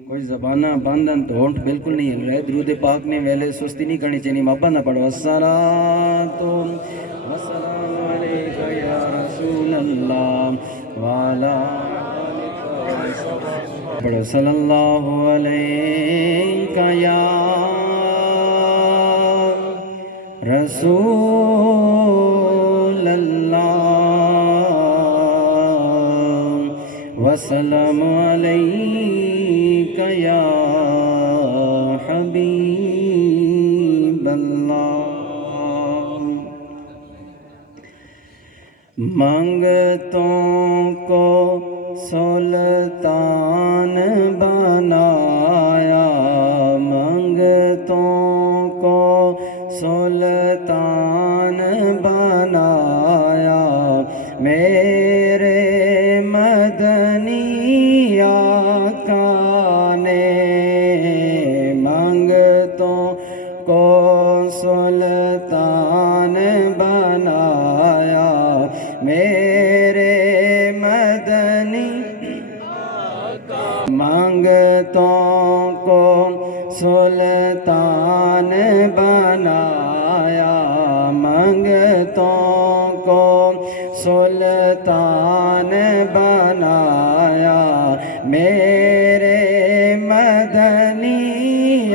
کوئی زبانہ باندھن تو ہونٹ بالکل نہیں ہل رہے. درود پاک نے ویلے سستی نہیں کرنی چاہیے. محبت نہ پڑھو. الصلاۃ والسلام علیک یا رسول اللہ والا پڑھو. صلی اللہ علیک یا رسول اللہ وسلم علیک یا حبیب اللہ. منگتوں کو سلطان بنایا, منگتوں کو سلطان بنایا, میرے مدنی آقا نے منگتوں کو سلطان بنایا, میرے مدنی منگتوں کو سلطان بنایا, منگتوں کو سلطان بنایا, میرے مدنی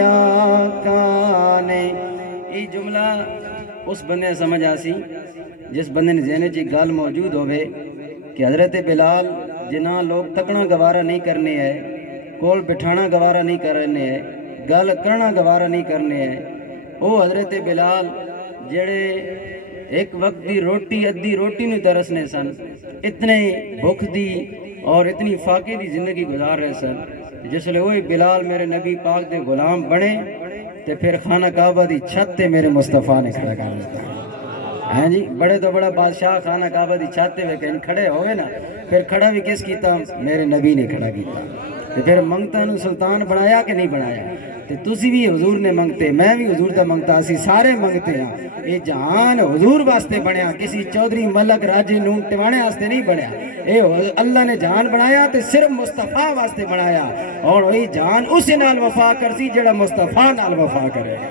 آقا نے. یہ جملہ اس بندے سمجھ آسی جس بندے نے ذہن چ گل موجود ہوئے کہ حضرت بلال جنہ لوگ تکنا گوارا نہیں کرنے ہے, کول بٹھانا گوارا نہیں کرنے ہے, گل کرنا گوارا نہیں کرنے ہے, وہ حضرت بلال جڑے ایک وقت دی روٹی ادھی روٹی نو ترسنے سن, اتنے بھوک دی اور اتنی فاقے دی زندگی گزار رہے سن. جس لئے وہی بلال میرے نبی پاک دے غلام بنے تے پھر خانہ کعبہ دی چھت تے میرے مصطفیٰ نے کھڑا کر دیتا. ہاں جی, بڑے تو بڑا بادشاہ خانہ کعبہ دی چھت تے کہیں کھڑے ہوئے نا, پھر کھڑا بھی کس کیتا؟ میرے نبی نے کھڑا کیتا. تے پھر منگتا نو سلطان بنایا کہ نہیں بنایا؟ تے تسی بھی حضور نے منگتے, میں بھی حضور دا منگتا, اسی سارے منگتے ہیں. یہ جہان حضور واسطے بنیا, کسی چودھری ملک راجے نون ٹوانے واسطے نہیں بنیا. اے اللہ نے جہان بنایا تے صرف مصطفیٰ واسطے بنایا, اور وہی جہان اسی نال وفا کرسی جڑا مصطفیٰ نال وفا کرے گا.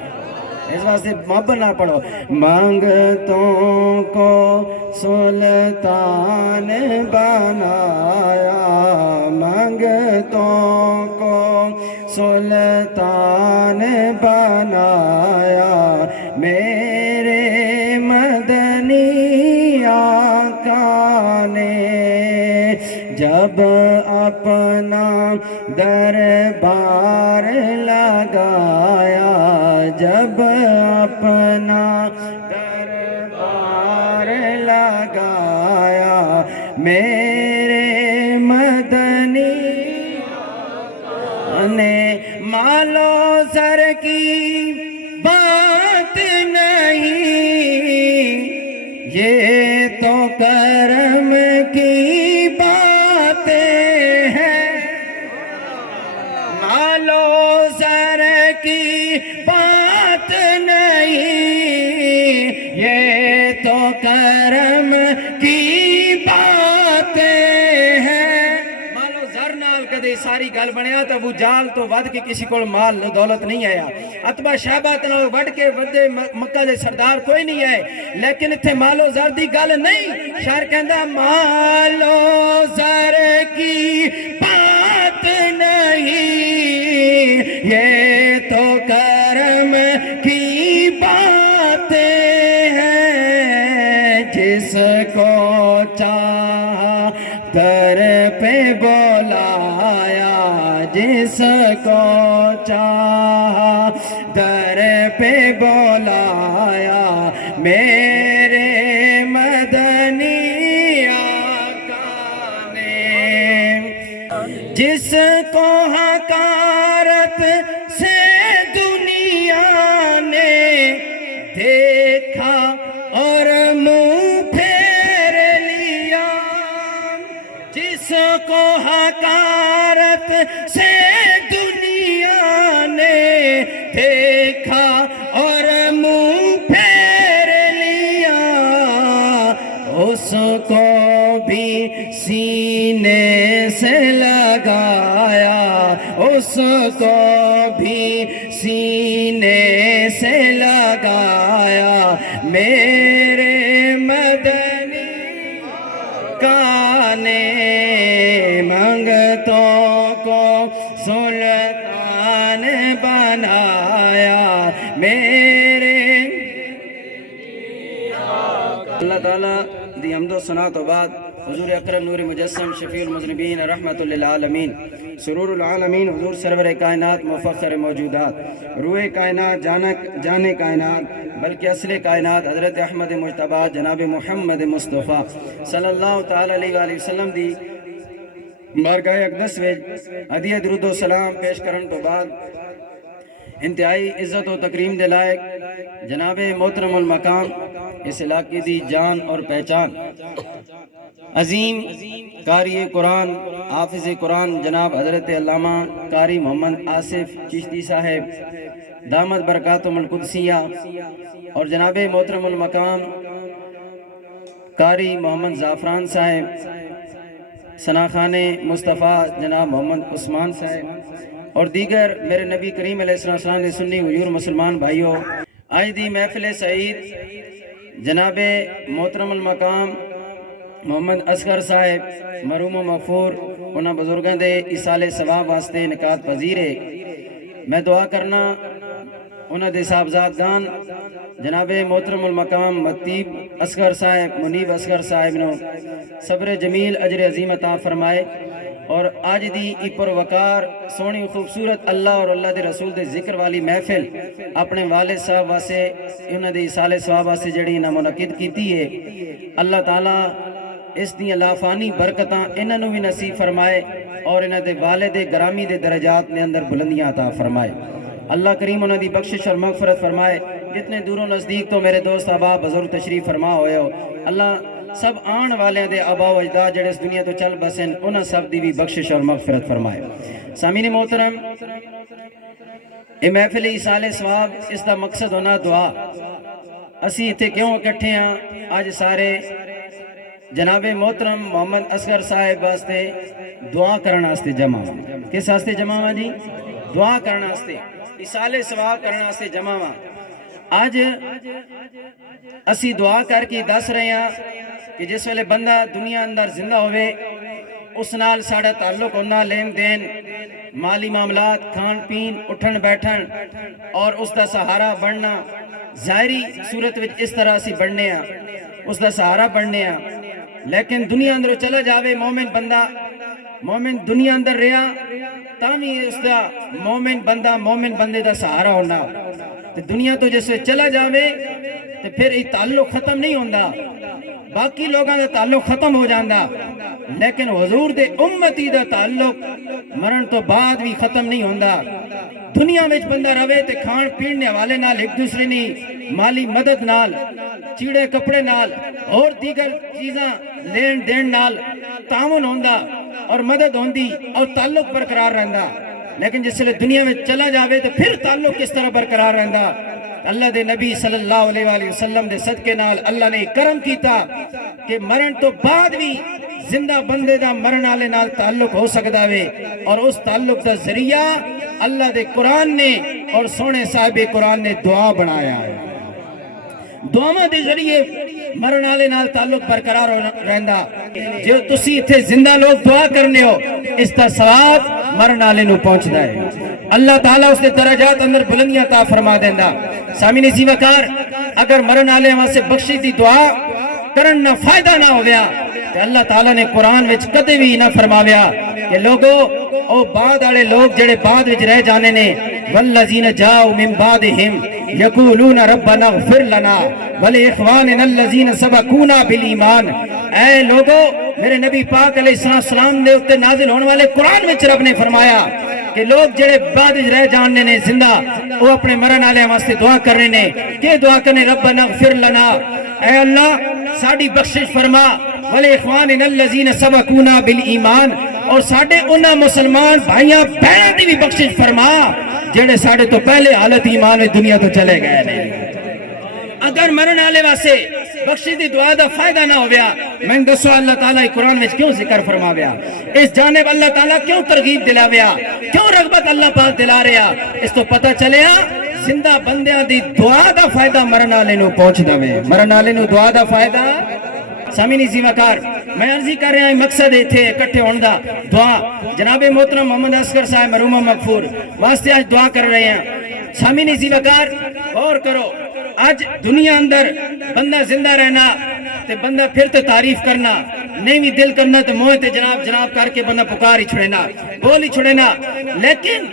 اس واسطے محبت نہ پڑھو. منگتوں کو سلطان بنایا, منگتوں کو سلطان بنایا, میرے مدنی آقا نے جب اپنا دربار لگایا, جب اپنا دربار لگایا, میرے مدنی نے مالو سر کی بات نہیں, یہ تو کرم کی باتیں ہیں. مالو سر کی بات نہیں, یہ تو کرم کی باتیں ہیں. مالو زر نال کدے ساری گل بنیا تو ابو جال تو ود کے کسی کو مال دولت نہیں آیا, اتبا شہبات نال وڈ کے ودے مکہ دے سردار کوئی نہیں آئے, لیکن اتھے مالو زر دی گل نہیں. شاعر کہندا مالو زر کی بات نہیں, یہ تو کرم کی باتیں ہیں. جس کو چاہا در پہ بلایا, جس کو چاہا در پہ بلایا, میرے مدنی آقا نے جس کو حقارت سے دنیا نے دیکھا اور منہ پھیر لیا, جس کو حقارت سے دنیا نے دیکھا اور منہ پھیر لیا, اس کو بھی سینے سے لگایا, اس اس کو بھی سینے سے لگایا میرے مدنی کا نے منگتوں کو سلطان بنایا میرے اللہ تعالیٰ دی حمد و ثنا تو بعد حضور اکرم نور مجسم شفیع المذنبین رحمت للعالمین سرور العالمین حضور سرور کائنات مفخر موجودات روح کائنات جانے کائنات بلکہ اصل کائنات حضرت احمد مجتبی جناب محمد مصطفیٰ صلی اللہ تعالی علیہ وآلہ وسلم دی بارگاہ اقدس وچ ہدیہ درود و سلام پیش کرن تو بعد انتہائی عزت و تکریم دے لائق جناب محترم المقام اس علاقے دی جان اور پہچان عظیم قاری قرآن حافظ قرآن جناب حضرت علامہ قاری محمد آصف چشتی صاحب دامت برکاتہم القدسیہ اور جناب محترم المقام قاری محمد زعفران صاحب ثناخان مصطفیٰ جناب محمد عثمان صاحب اور دیگر میرے نبی کریم علیہ السلام نے سنی حضور مسلمان بھائیوں آج دی محفل سعید جناب محترم المقام محمد اصغر صاحب مرحوم و مغفور انہاں بزرگاں دے ایصال ثواب واسطے نکات پذیر ہے میں دعا کرنا انہاں دے صاحبزادگان جناب محترم المقام مطیب اصغر صاحب منیب اصغر صاحب نو صبر جمیل اجر عظیم عطا فرمائے اور آج دی ایپر وقار سونی خوبصورت اللہ اور اللہ دے رسول دے ذکر والی محفل اپنے والد صاحب واسے انہاں دے ایصال ثواب واسے جڑی انہاں منعقد کیتی ہے اللہ تعالیٰ اس دی لافانی برکتاں انہاں نو بھی نصیب فرمائے اور انہاں دے والد گرامی دے درجات نے اندر بلندیاں عطا فرمائے اللہ کریم انہاں دی بخشش اور مغفرت فرمائے جتنے دور و نزدیک تو میرے دوست احباب بزرگ تشریف فرما ہوئے ہو اللہ سب آن والے دے آبا و اجداد جڑے اس دنیا تو چل بسن انہاں سب دی بھی بخشش اور مغفرت فرمائے سامعین محترم اے محفل ایصال ثواب اس دا مقصد ہونا دعا اسی اتھے کیوں اکٹھے ہیں آج سارے جناب محترم محمد اصغر صاحب واسطے دعا کرنا واسطے جمع کس واسطے جمع ہوا جی دعا کرنا واسطے ایصال ثواب کرنا واسطے جمع ہوا آج اسی دعا کر کے دس رہے ہیں کہ جس ویلے بندہ دنیا اندر زندہ ہوئے اس نال ساڑا تعلق ہونا لین دین مالی معاملات کھان پین اٹھن بیٹھن اور اس دا سہارا بڑھنا ظاہری صورت وچ اس طرح سی بڑھنے ہیں اس دا سہارا بڑھنے ہیں لیکن دنیا اندر چلا جاوے مومن بندہ مومن دنیا اندر رہا تامی اس دا مومن بندے دا سہارا ہونا دنیا تو جیسے چلا جاوے تو پھر یہ تعلق ختم نہیں ہوندہ باقی لوگاں دا تعلق ختم ہو جاندہ لیکن حضور دے امتی دا تعلق مرن تو بعد بھی ختم نہیں ہوندہ دنیا میں بندہ روے تے کھان پینے والے نال ایک دوسرے نہیں مالی مدد نال چیڑے کپڑے نال اور دیگر چیزاں لین دین نال تعاون ہوندہ اور مدد ہوندی اور تعلق برقرار رہندہ لیکن جس لئے دنیا میں چلا جاوے تو پھر تعلق کس طرح برقرار رہندہ اللہ دے نبی صلی اللہ علیہ وآلہ وسلم دے صدقے نال اللہ نے کرم کیتا کہ مرن تو بعد بھی زندہ بندے دا مرن آلے نال تعلق ہو سکتا ہے اور اس تعلق دا ذریعہ اللہ دے قرآن نے اور سونے صاحب قرآن نے دعا بنایا ہے دعا دے ذریعے مرن آلے نال تعلق برقرار رہندا جو تسی اتھے زندہ لوگ دعا کرنے ہو اس دا ثواب مرن آلے نو پہنچ دا ہے اللہ تعالیٰ اس نے درجات اندر بلندیاں عطا فرما دیندہ سامعین عزیز وقار اگر مرن آلے وہاں سے بخشی دی دعا کرن نہ فائدہ نہ ہو گیا کہ اللہ تعالیٰ نے قرآن وچ کدے بھی نہ فرماویا کہ لوگو او بعد آلے لوگ جڑے بعد وچ رہ جانے نے والذین جاؤ من بعدہم یقولون ربنا اغفر لنا ولاخواننا الذین سبقونا بالایمان اے لوگو میرے نبی پاک علیہ السلام نے اتے نازل ہونے والے قرآن وچ رب نے فرمایا کہ لوگ جڑے بعد رہ جاننے نے زندہ وہ اپنے مرن آلے واسطے دعا کر رہے نے کہ دعا کرنے ربنا اغفر لنا اے اللہ ساڑی بخشش فرما ولاخواننا الذین سبقونا بالایمان اور ساڑے انہاں مسلمان بھائیاں بہناں دی بھی بخشش فرما جڑے ساڑے تو پہلے حالت ایمان میں دنیا تو چلے گئے نے اگر مرن آلے واسے بخشش دی دعا دا فائدہ نہ ہو گیا میں دسو اللہ تعالیٰ قرآن میں کیوں ذکر فرماویا، اس جانب اللہ تعالیٰ کیوں ترغیب دلاویا، کیوں رغبت اللہ پاک دلا رہا، اس تو پتہ چلیا زندہ بندیاں دی دعا دا فائدہ مرن والے نو پہنچ دے، مرن والے نو دعا دا فائدہ۔ سامعین زیوکار، میں عرضی کر رہا ہوں مقصد ہے تھے اکٹھے ہونے دا دعا۔ جناب محترم محمد اصغر صاحب مرحوم مغفور واسطے آج دعا کر رہے ہیں۔ سامعین زیوکار غور کرو، آج دنیا اندر بندہ زندہ رہنا تے بندہ پھر تے تعریف کرنا، نہیں بھی دل کرنا تے موہ تے جناب جناب کر کے بندہ پکار ہی چھڑینا، بول ہی چھڑینا، لیکن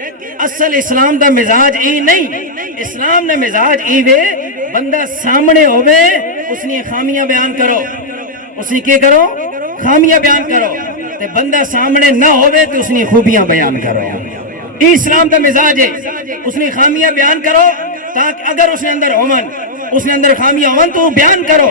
اصل اسلام دا مزاج ای نہیں۔ اسلام نے مزاج ای وے بندہ سامنے ہوئے اس نے خامیاں بیان کرو، اس نے کیا کرو، خامیاں بیان کرو، تے بندہ سامنے نہ ہوئے تو اس نے خوبیاں بیان کرو۔ یہ اسلام دا مزاج ہے، اس نے خامیاں بیان کرو تاکہ اگر اس نے اندر ہومن، اس نے اندر خامیاں ہون تو بیان کرو،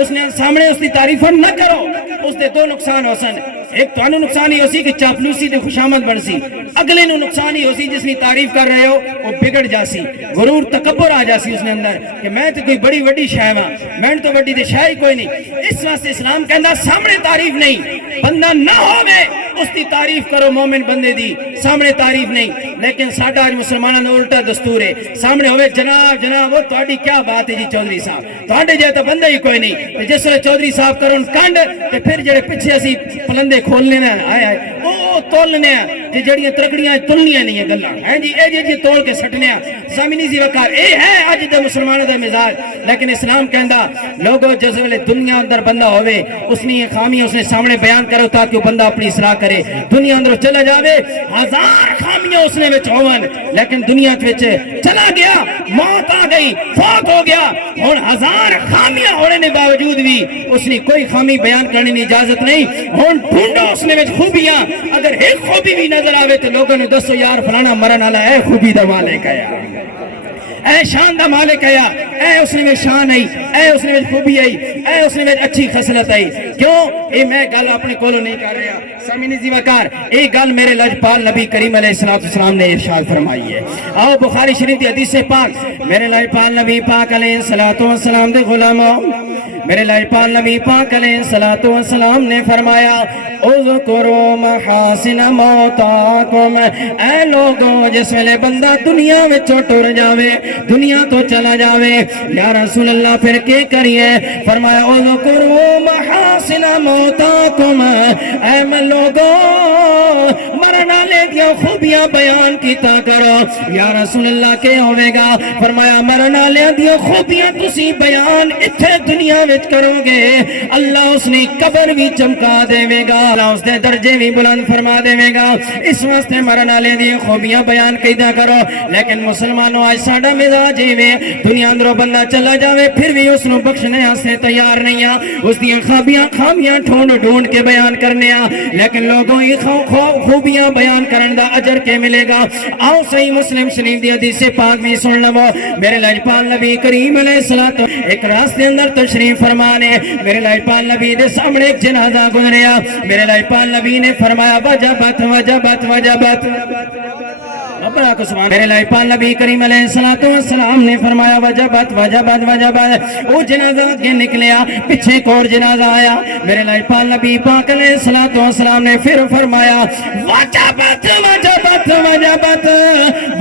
اس نے سامنے اس کی تعریف نہ کرو۔ اس دے دو نقصان ہو سن، ایک تو انو نقصان ہی ہو سی کہ چاپلوسی دے خوشامد بن سی، اگلے نو نقصان ہی ہو سی جس نے تعریف کر رہے ہو وہ بگڑ جاسی، غرور تکبر آ جاسی اس نے اندر کہ میں تو کوئی بڑی وڈی شے ہاں، میں تو وڈی تے شے ہی کوئی نہیں۔ اس واسطے اسلام کہندا سامنے تعریف نہیں، بندہ نہ ہوے اس دی تعریف کرو، مومن بندے دی سامنے تعریف نہیں۔ لیکن ساڈا اج مسلماناں دا الٹا دستور ہے، سامنے ہوے جناب جناب وہ تہاڈی کیا بات ہے جی چودھری صاحب، تہاڈے جے تو بندہ ہی کوئی نہیں، تے جس ویلے چودھری صاحب کرن کنڈ تے پھر جڑے پیچھے اسی پلندے کھولنے نا آئے آئے او تولنے جی جڑیاں ترکڑیاں تلنیاں نہیں ہیں گلاں ہیں جی اے جی تول کے سٹنے۔ سامعین زیوکار اے ہے اج دے مسلماناں دا مزاج۔ لیکن اسلام کہندا لوگوں جس ویلے دنیا اندر بندہ ہوے اس نے خامی اس نے سامنے بیان کرو تاکہ وہ بندہ اپنی اصلاح کرے۔ دنیا اندر چلا جاوے ہزار خامیاں اس نے وچ ہون، لیکن دنیا وچ چلا گیا، موت آ گئی، فوت ہو گیا، ہن ہزار خامیاں ہونے کے باوجود بھی اس نے کوئی خامی بیان کرنے کی اجازت نہیں۔ ہن ڈھونڈو اس نے وچ خوبیاں، اگر ایک خوبی بھی نظر آوے تو لوگوں نے دسو یار فلانا مرن والا اے خوبی دا مالک ہے، اے شان دا مالک ہے، اے اس نے میں شان آئی، اے اس نے میں خوبی آئی، اے اس نے میں اچھی خصلت آئی۔ کیوں اے میں گل اپنے کولوں نہیں کر رہا، سامعین زیوکار اے گل میرے لجپال نبی کریم علیہ السلام نے ارشاد فرمائی ہے۔ آؤ بخاری شریف دی حدیث پاک، میرے لجپال نبی پاک علیہ السلام دے غلاموں، میرے لجپال نبی پاک علیہ السلام نے فرمایا اذکروا محاسن موتاکم، اے لوگوں جس ویلے بندہ دنیا وچوں ٹر جاوے، دنیا تو چلا جاوے، یا رسول اللہ پھر کے کریے؟ فرمایا اذکروا محاسن موتاکم، اے میں لوگوں مرن والے دیاں خوبیاں بیان کیتا کرو۔ یا رسول اللہ کے ہوے گا؟ فرمایا مرن والے دیاں خوبیاں تسی بیان اتھے دنیا وچ کرو گے، اللہ اس نے قبر بھی چمکا دے گا، اللہ اس دے درجے بھی بلند فرما دے گا۔ اس واسطے مرن والے دی خوبیاں بیان کیتا کرو۔ لیکن مسلمانوں آج ساڈا مزاج ہے دنیا اندروں بندہ چلا جاوے پھر بھی اس نو بخشنے واسطے تیار نہیں آ، اس دی خامیاں ڈھونڈ کے بیان کرنے آ۔ لیکن لوگوں یہ خوبیاں بیان کرن دا اجر کے ملے گا؟ آؤ صحیح مسلم شریف دی حدیث پاک بھی سن لو۔ میرے لجپال نبی کریم علیہ الصلوۃ ایک راستے اندر تشریف فرمانے، میرے لجپال نبی دے سامنے ایک جنازہ گزریا، میرے لجپال نبی نے فرمایا وجبت وجبت وجبت، میرے لجپال نبی کریم علیہ السلام نے فرمایا وجبت وجبت وجبت۔ وہ جنازہ کے نکلیا، پیچھے ایک اور جنازہ آیا، میرے لجپال نبی پاک علیہ السلام نے پھر فرمایا وجبت وجبت وجبت،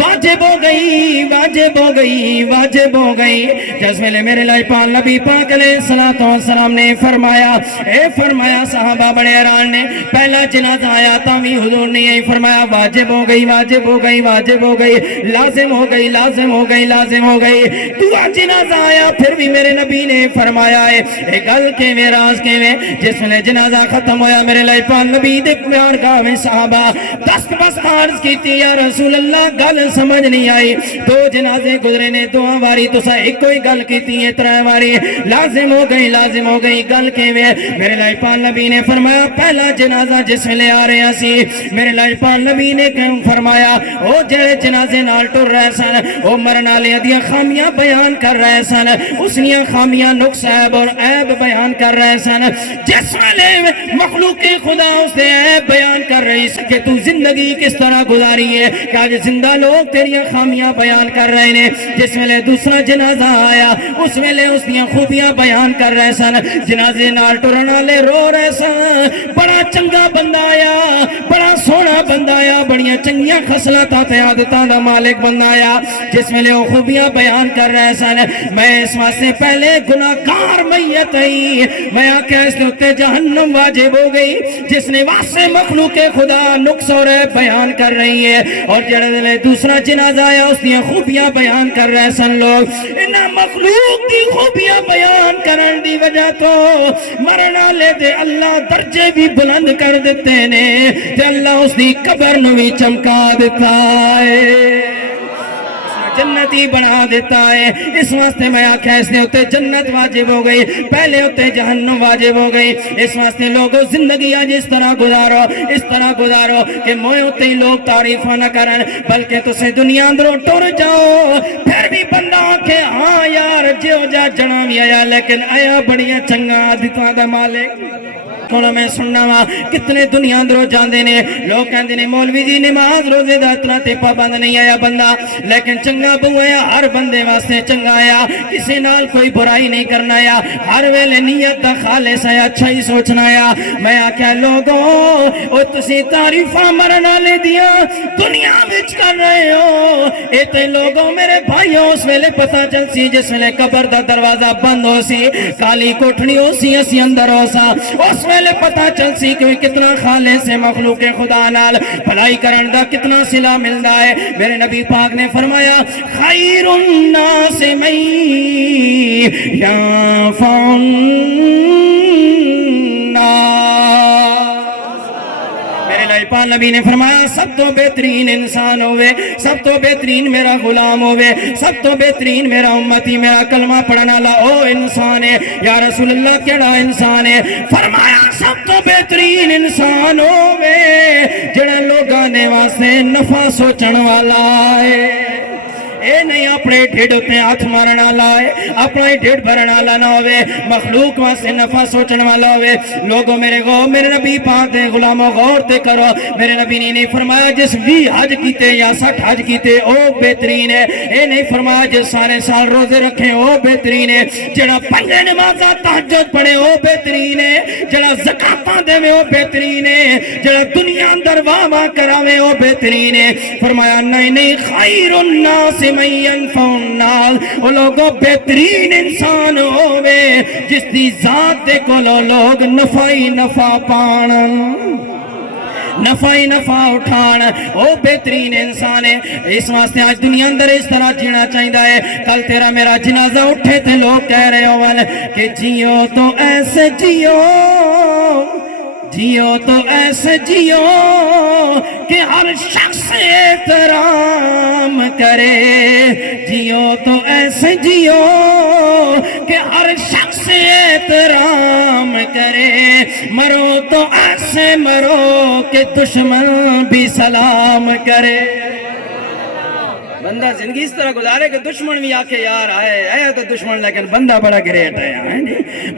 واجب ہو گئی واجب ہو گئی واجب ہو گئی۔ جس ویلے میرے لجپال نبی پاک علیہ السلام نے فرمایا صحابہ بڑے حیران نے، پہلا جنازہ آیا تا بھی حضور نے یہی فرمایا واجب ہو گئی واجب ہو گئی واجب ہو گئی، لازم ہو گئی لازم ہو گئی لازم ہو گئی۔ دوسرا جنازہ آیا پھر بھی میرے نبی نے فرمایا ہے اے گل کے میں راز کے میں۔ جس میں جنازہ ختم ہویا میرے لجپال نبی دے پیارگاہ میں صحابہ دست بس عرض کیتی یا رسول اللہ گل سمجھ نہیں آئی، دو جنازے گزرے نے دو واری تسا ایک کوئی گل کیتی ہے ترے واری، لازم ہو گئی گل کے میں۔ میرے لجپال نبی نے فرمایا پہلا جنازہ جس میں آ رہے سی، میرے لجپال نبی نے فرمایا او جڑے جنازے نال ٹر رہے سن او مرن والے دیاں خامیاں بیان کر رہے سن، اس دیاں خامیاں نقص اور عیب بیان کر رہے سن۔ جس والے مخلوق خدا اس دے عیب بیان کر رہی کہ تو زندگی کس طرح گزاری ہے، کہ آج زندہ لوگ تیریاں خامیاں بیان کر رہے ہیں. جس ویلے دوسرا جنازہ آیا اس ویلے اس دیاں خوبیاں بیان کر رہے سن. جنازے نال ٹرن والے رو رہے سن. بڑا چنگا بندہ آیا, بڑا سونا بندہ آیا, بڑیاں چنگیاں خصلتاں تے عادتاں دا مالک بندہ آیا. جس ویلے وہ خوبیاں بیان کر رہے سن, میں اس واسطے پہلے گناہگار میت ہی, میں آکھیا اس تے جہنم واجب ہو گئی. جس نے واسطے مخلوق خدا نقص اور بیان کر رہی ہے. اور جڑے دوسرا جنازہ آیا اس دیاں خوبیاں بیان کر رہے سن. لوگ انہاں مخلوق دی خوبیاں بیان کرن دی وجہ تو مرن والے دے اللہ درجے بھی بلند کر دیتے نے تے اللہ اس دی قبر نو بھی چمکا دیتا ہے, جنتی بنا دیتا ہے. اس واسطے میں آکھیا اس نے اتے جنت واجب ہو گئی, پہلے اتے جہنم واجب ہو گئی. اس واسطے لوگوں زندگی آج اس طرح گزارو, اس طرح گزارو کہ موئے اتے ہی لوگ تعریفاں نہ کرن, بلکہ تسے دنیا اندروں ٹر جاؤ. پھر بھی بندہ آکھے ہاں یار جیو جا جنا بھی آیا لیکن آیا بڑیاں چنگا عادتاں دا مالک. کھونا میں سننا وا کتنے دنیا اندروں جاندے نے لوگ کہندے نے مولوی جی نماز روزے دا اتنا تے پابند نہیں آیا بندہ, لیکن چنگا بہو آیا ہر بندے واسطے چنگا آیا, کسی نال کوئی برائی نہیں کرنا آیا, ہر ویلے نیت دا خالص آیا, اچھا ہی سوچنا آیا. میں آکھیا لوگوں او تسی تعریفاں مرن والے دیاں دنیا وچ کر رہے ہو, اے تے لوگوں میرے بھائیوں اس ویلے پتہ چل سی جس ویلے قبر دا دروازہ بند ہو سی, کالی کوٹھڑی ہو سی, اسی اندر ہو سا, اس ویلے پتہ چل سی کہ کتنا خالص سے مخلوق خدا نال بھلائی کرن دا کتنا صلہ ملدا ہے. میرے نبی پاک نے فرمایا خیر الناس من ينفع میرے لائپا نبی نے فرمایا سب تو بہترین انسان ہوئے, سب تو بہترین میرا غلام ہوئے, سب تو بہترین میرا امتی, میرا کلمہ پڑھنا والا او انسان ہے. یا رسول اللہ کیڑا انسان ہے؟ فرمایا سب تو بہترین انسان ہوئے جڑا لوگاں نے واسطے نفع سوچن والا ہے. اے نہیں اپنے ڈھیڈ اتے ہاتھ مارن والا ہے, اپنا ہی ڈھیڈ بھرن والا نہ ہوئے, مخلوق واسطے نفع سوچن والا ہوئے. لوگوں میرے نبی پاک دے غلاموں غور تے کرو, میرے نبی نے نہیں فرمایا جس 20 حج کیتے یا 60 حج کیتے او بہترین ہے. اے نہیں فرمایا جس سارے سال روزے رکھیں او بہترین ہے, جڑا 5 نمازاں تہجد پڑھے او بہترین ہے, جڑا زکاتاں دے او بہترین ہے, جڑا دنیا اندر واہ واہ کراوے او بہترین ہے. فرمایا نہیں خیر الناس من ينفع الناس, وہ لوگوں بہترین انسان ہوئے جس دی ذات دے کولو لوگ نفع ہی نفع پان, نفع ہی نفع اٹھان, وہ بہترین انسان ہے. اس واسطے آج دنیا اندر اس طرح جینا چاہیدہ ہے. کل تیرا میرا جنازہ اٹھے تھے لوگ کہہ رہے ہو کہ جیو تو ایسے جیو, جیو تو ایسے جیو کہ ہر شخص احترام کرے, جیو تو ایسے جیو کہ ہر شخص احترام کرے, مرو تو ایسے مرو کہ دشمن بھی سلام کرے. بندہ زندگی اس طرح گزارے کہ دشمن بھی آکے یار آیا تو دشمن, لیکن بندہ بڑا گریٹ ہے,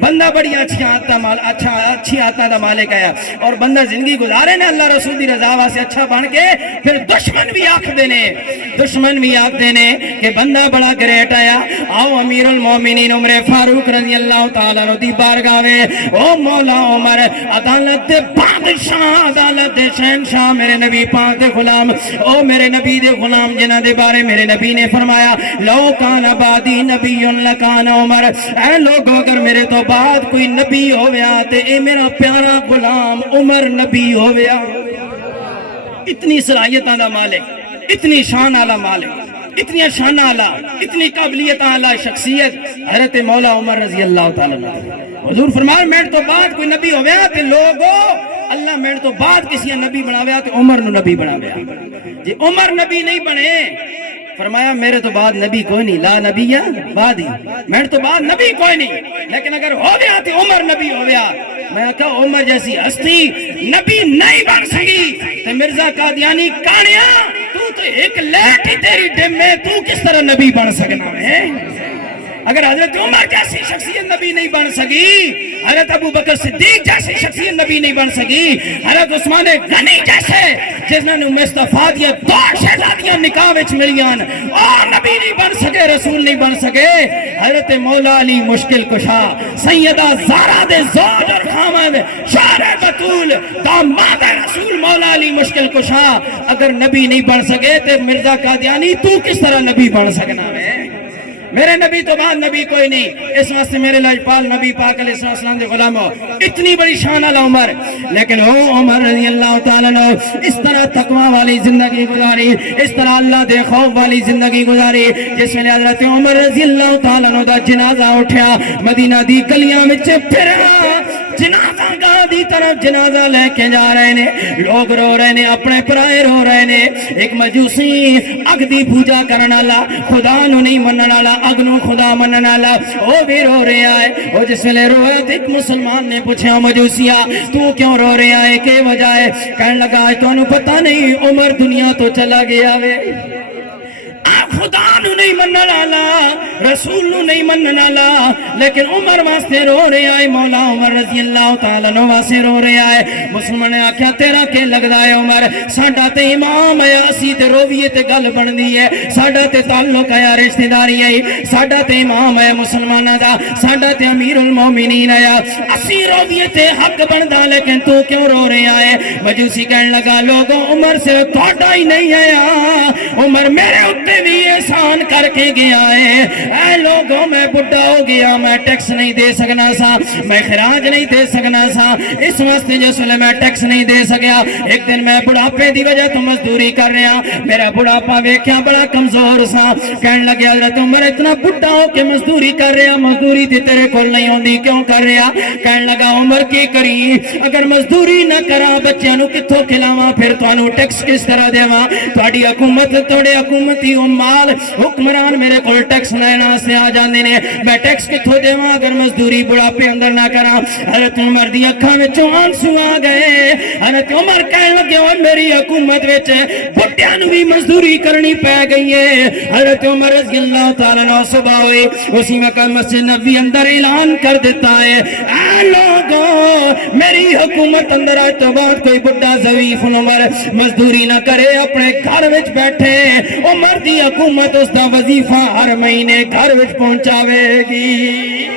بندہ بڑی اچھی آتا دا مالک ہے. اور بندہ زندگی گزارے نے اللہ رسول دی رضا واسطے اچھا بن کے, پھر دشمن بھی آکھ دینے کہ بندہ بڑا گریٹ آیا. آؤ امیر المومنین عمر فاروق رضی اللہ تعالیٰ عنہ دی بارگاہ میں, او مولا عمر عدالت دے بادشاہ, عدالت دے شہنشاہ, میرے نبی پاک دے غلام, او میرے نبی دے غلام جنہ دے بارے میرے نبی نے فرمایا لو کان بعدی نبی لکان عمر, اے لوگوں اگر میرے تو بعد کوئی نبی ہویا تے اے میرا پیارا غلام عمر نبی ہویا. اتنی صلاحیتاں دا مالک, اتنی شان والا مالک, اتنی شان والا, اتنی قابلیت والا شخصیت حضرت مولا عمر رضی اللہ تعالیٰ عنہ. حضور فرمایا میرے تو بعد کوئی نبی ہویا تے لوگوں اللہ میرے تو بعد کسی نبی بناویا تے عمر نو نبی بناویا. جی عمر نبی نہیں بنے, فرمایا میرے تو بعد نبی کوئی نہیں, لا نبی بعد ہی, میرے تو بعد نبی کوئی نہیں, لیکن اگر ہو گیا تو عمر نبی ہو گیا. میں کہا عمر جیسی ہستی نبی نہیں بن سکی تو مرزا قادیانی کانیا تو ایک لیٹ ہی تیری ڈم میں تو کس طرح نبی بن سکنا ہے. اگر حضرت عمر جیسی شخصیت نبی نہیں بن سکی, حضرت ابو بکر صدیق جیسی شخصیت نبی نہیں بن سکی, حضرت عثمان غنی جیسے جنہاں نو مصطفیٰ دیا دو شہزادیاں نکاح وچ ملیان او نبی نہیں بن سکے رسول نہیں بن سکے حضرت مولا علی مشکل کشا سیدہ زہرا دے زوج اور خامد شہر بطول داماد رسول مولا علی مشکل کشا اگر نبی نہیں بن سکے تو مرزا قادیانی تو کس طرح نبی بن سکنا ہے میرے نبی تو بعد نبی کوئی نہیں اس واسطے میرے لاجپال نبی پاک علیہ السلام دے غلاموں اتنی بڑی شان والا عمر لیکن او عمر رضی اللہ تعالیٰ نے اس طرح تقوی والی زندگی گزاری اس طرح اللہ دے خوف والی زندگی گزاری جس میں حضرت عمر رضی اللہ تعالیٰ نے دا جنازہ اٹھیا مدینہ دی گلیاں میں پھرا جنازہ گاہ دی طرف جنازہ لے کے جا رہے نے لوگ رو رہے نے اپنے پرائے رو رہے نے ایک مجوسی اگ دی پوجا کرنا اللہ خدا نو نہیں مننا اللہ اگ نو خدا مننا اللہ وہ بھی رو رہا ہے وہ جس میں رویا تو ایک مسلمان نے پوچھا مجوسیا تو کیوں رو رہا ہے کہ وجہ ہے کہنے لگا آج تو انہوں پتہ نہیں عمر دنیا تو چلا گیا ہے خدا نو نہیں مننا لا رسول نو نہیں مننا لا لیکن عمر واسطے رو رہا ہے مولا عمر رضی اللہ تعالیٰ نو واسطے رو رہا ہے مسلمان نے آکھیا تیرا کہ لگدا ہے عمر ساڈا تے امام ہے اسی تے رویے تے گل بندی ہے ساڈا تے تعلق ہے رشتہ داری ہے ساڈا تے امام ہے مسلماناں دا ساڈا تے امیر المومنین ہے اسی رویے تے حق بندا لیکن تو کیوں رو رہا ہے مجوسی کہنے لگا لوگوں عمر سے تھوڑا ہی نہیں ہے عمر میرے اوتے بھی احسان کر کے گیا ہے اے لوگوں میں بڑھا ہو گیا میں ٹیکس نہیں دے سکنا سا میں خراج نہیں دے سکنا سا اس واسطے جس لئے میں ٹیکس نہیں دے سکیا ایک دن میں بڑھاپے دی وجہ تو مزدوری کر رہا میرا بڑھاپا ویکھیا بڑا کمزور سا کہنے لگے حضرت عمر اتنا بڑھا ہو کے مزدوری کر رہا مزدوری تے تیرے کول نہیں ہوندی کیوں کر رہا کہنے لگا عمر کی کری اگر مزدوری نہ کرا بچیاں نو کتھوں کھلاواں پھر تانوں ٹیکس کس طرح دیواں تہاڈی حکومت توڑے حکومتی مال حکمران میرے کول ٹیکس لینا سے آ جاندے نے میں ٹیکس کتھوں دیواں اگر مزدوری بڑھاپے اندر نہ کراں حضرت عمر دی اکھاں وچوں آنسو آ گئے حضرت عمر کہنے لگے او میری حکومت وچ بڈھیاں نوں بھی مزدوری کرنی پے گئی ہے حضرت عمر رضی اللہ تعالیٰ عنہ صبح ہوئی اسی وقت مسجد نبوی اندر اعلان کر دیتا ہے اے لوگوں میری حکومت اندر آج تو بعد کوئی بڈھا ضعیف عمر مزدوری نہ کرے اپنے گھر وچ بیٹھے عمر دی حکومت اس دا وظیفہ ہر مہینے گھر وچ پہنچاوے گی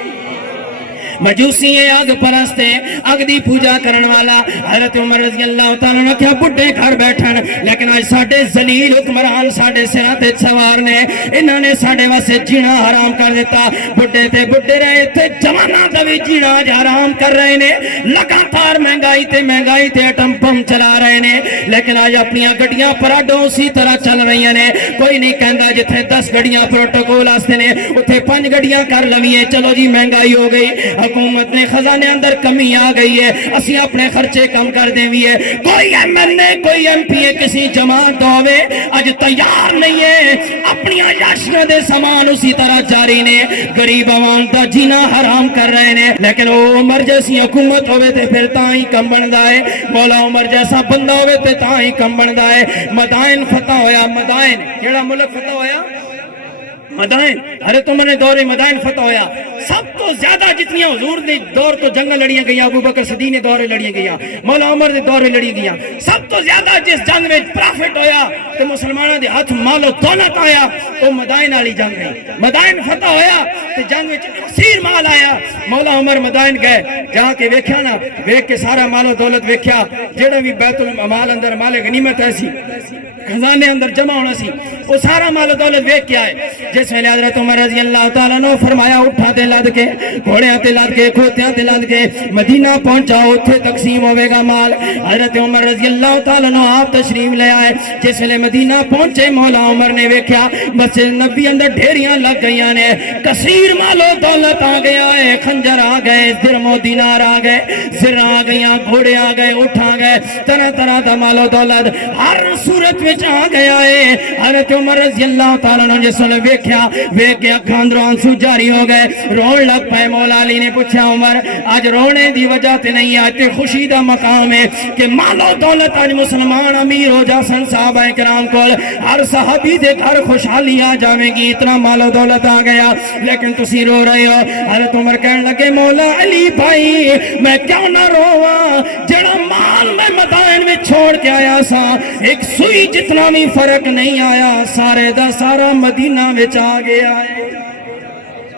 مجوسی آگ پرستے اگ دی پوجا کرن والا حضرت عمر رضی اللہ تعالیٰ نے کیا بڑھے گھر بیٹھن لیکن آج ساڑھے ذلیل حکمران ساڑھے سراتے سوار نے انہوں نے ساڑھے واسے جینا حرام کر دیتا بڑھے تے بڑھے رہے تھے جوانہ دوی جینا آج حرام کر رہے نے لگاتار مہنگائی تے اٹم پم چلا رہے نے لیکن آج اپنی گڑیاں پراڈوں اسی طرح چل رہی ہیں کوئی نہیں کہندا جتھے 10 گڑیاں پروٹوکول آستے نے اتھے 5 گڑیاں کر لویے چلو جی مہنگائی ہو گئی حکومت نے خزانے اندر کمی آ گئی ہے اسی اپنے خرچے کم کر دیں بھی ہے کوئی ایم این اے کوئی ایم پی اے کسی جماعت دووے آج تیار نہیں ہے اپنی عیاشیاں دے سامان اسی طرح جاری نے غریب عوام دا جینا حرام کر رہے نے لیکن وہ عمر جیسی حکومت ہوئے تھے پھر تاں کم بندا ہے مولا عمر جیسا بندہ ہوئے تھے تاں کم بندا ہے مدائن فتح ہویا مدائن کیڑا ملک فتح ہویا مدائن حضرت عمر نے دور مدائن فتح ہویا سب تو زیادہ جتنی حضور نے دور تو جنگ لڑیاں گئیاں ابو بکر صدیق نے دور لڑیاں گئیاں مولا عمر نے دور لڑی گئیاں سب تو زیادہ جس جنگ میں پرافٹ ہویا تو مسلمانوں دے ہاتھ مال و دولت آیا وہ مدائن والی جنگ ہے مدائن فتح ہویا تو جنگ میں کثیر مال آیا مولا عمر مدائن گئے جہاں کے ویکھیا نا ویکھ کے سارا مال و دولت ویکھیا جڑا بھی بیت المال اندر مال غنیمت ایسی خزانے اندر جمع ہونا سی وہ سارا مال و دولت ویکھ کے آئے جس میں حضرت عمر رضی اللہ تعالیٰ نے فرمایا اٹھا تے لد کے گھوڑیاں تے لد کے کھوتیاں تے لد کے مدینہ پہنچاؤ اتھے تقسیم ہوئے گا مال حضرت عمر رضی اللہ تعالیٰ نے آپ تشریف لے آئے جس میں مدینہ پہنچے مولا عمر نے ویکھیا مسجد نبی اندر ڈھیریاں لگ گئیاں نے کثیر مال و دولت آ گیا ہے خنجر آ گئے درم و دینار آ گئے زر آ گئیاں گھوڑے آ گئے اٹھ آ گئے طرح طرح دا مال و دولت ہر صورت وچ آ گیا ہے حضرت عمر رضی اللہ تعالیٰ نے جس نے ویکھیا ویکھیا کھاندروں آنسو جاری ہو گئے رون لگ پائے مولا علی نے پوچھا عمر آج رونے دی وجہ تے نہیں آج تے خوشی دا مقام ہے کہ مال و دولت آج مسلمان امیر ہو جاسن صحابہ کرام کول ہر صحابی دے گھر خوشحالی آ جاویں گی اتنا مال و دولت آ گیا لیکن تسی رو رہے ہو حضرت عمر کہنے لگے مولا علی بھائی میں کیوں نہ رواں جڑا مال میں مدائن میں چھوڑ کے آیا سا ایک سوئی جتنا بھی فرق نہیں آیا سارے دا سارا مدینہ وچ آ گیا ہے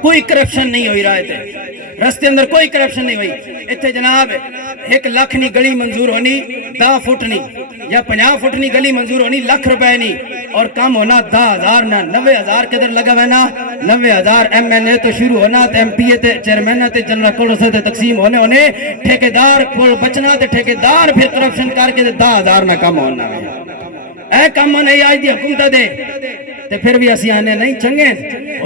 کوئی کرپشن نہیں ہوئی رہے تھے رستے اندر کوئی کرپشن نہیں ہوئی اتھے جناب 1 لاکھ نی گلی منظور ہونی 10 فٹ نی یا 50 فٹ نی گلی منظور ہونی لاکھ روپے نی اور کم ہونا 10,000 نہ 90,000 کدھر لگا ہوئے نا 90,000 MNA تو شروع ہونا تے MP تے چیئرمین تے جنرل کونسل تے تقسیم ہونے ٹھیکیدار کول بچنا تے ٹھیکیدار پھر کرپشن کر کے 10,000 نہ کم ہونا اے کم نہیں آج دی حکومت دے تے پھر بھی اسی آنے نہیں چنگے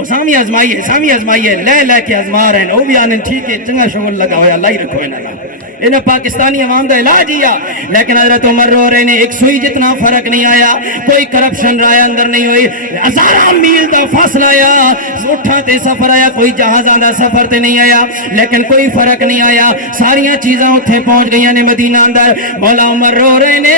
سامی آزمائیے لے کے آزما رہے ہیں وہ بھی آنے ٹھیک ہے چنگا شغل لگا ہویا اللہ ہی رکھو انہیں پاکستانی عوام دا علاج ہی لیکن حضرت عمر رو رہے نے ایک سوئی جتنا فرق نہیں آیا کوئی کرپشن رائے اندر نہیں ہوئی 1000 میل دا فاصلہ آیا اٹھا تے سفر آیا کوئی جہازاں دا سفر تے نہیں آیا لیکن کوئی فرق نہیں آیا ساریاں چیزاں اتھے پہنچ گئی نے مدینہ اندر مولا عمر رو رہے نے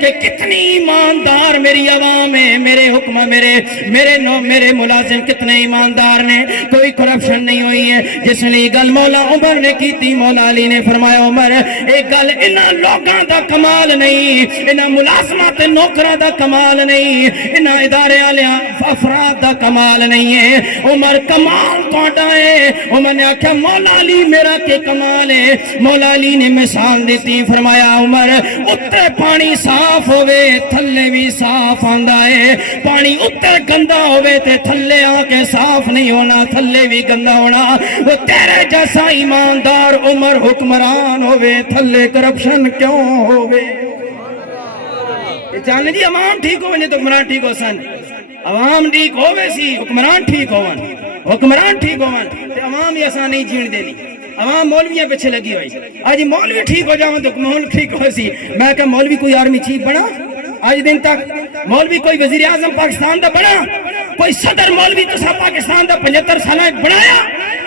کہ کتنی ایماندار میری عوام ہے میرے حکم میرے ملازم کتنے ایماندار نے کوئی کرپشن نہیں ہوئی ہے جس نے گل مولا عمر نے کی تھی مولا علی نے فرمایا عمر ایک گل انہاں لوگاں دا کمال نہیں انہاں ملازمات نوکراں دا کمال نہیں انہاں ادارے والیاں افراد دا کمال نہیں ہے عمر کمال تہاڈا ہے عمر نے آکھیا مولا علی میرا کے کمال ہے مولا علی نے مثال دیتی فرمایا عمر اتنے پانی صاف ہوئے تھلے بھی صاف آندا ہے پانی اتنے گندا ہوئے تے تھلے آ کے صاف نہیں ہونا تھلے بھی گندا ہونا وہ تیرے جیسا ایماندار عمر حکمران ہوئے تھلے کرپشن کیوں ہوئے چاہنے جی عوام ٹھیک ہو تو حکمران ٹھیک ہو سن عوام ٹھیک ہوئے سی حکمران ٹھیک حکمران ٹھیک تے عوام ہی آسان نہیں جین دینی عوام مولویاں پیچھے لگی ہوئی آج مولوی ٹھیک ہو جاؤں تو مولوی ٹھیک ہو سی میں کہا مولوی کوئی آرمی چیف بنا آج دن تک مولوی کوئی وزیر اعظم پاکستان دا بنا کوئی صدر مولوی تو سا پاکستان دا 75 سالہ بنایا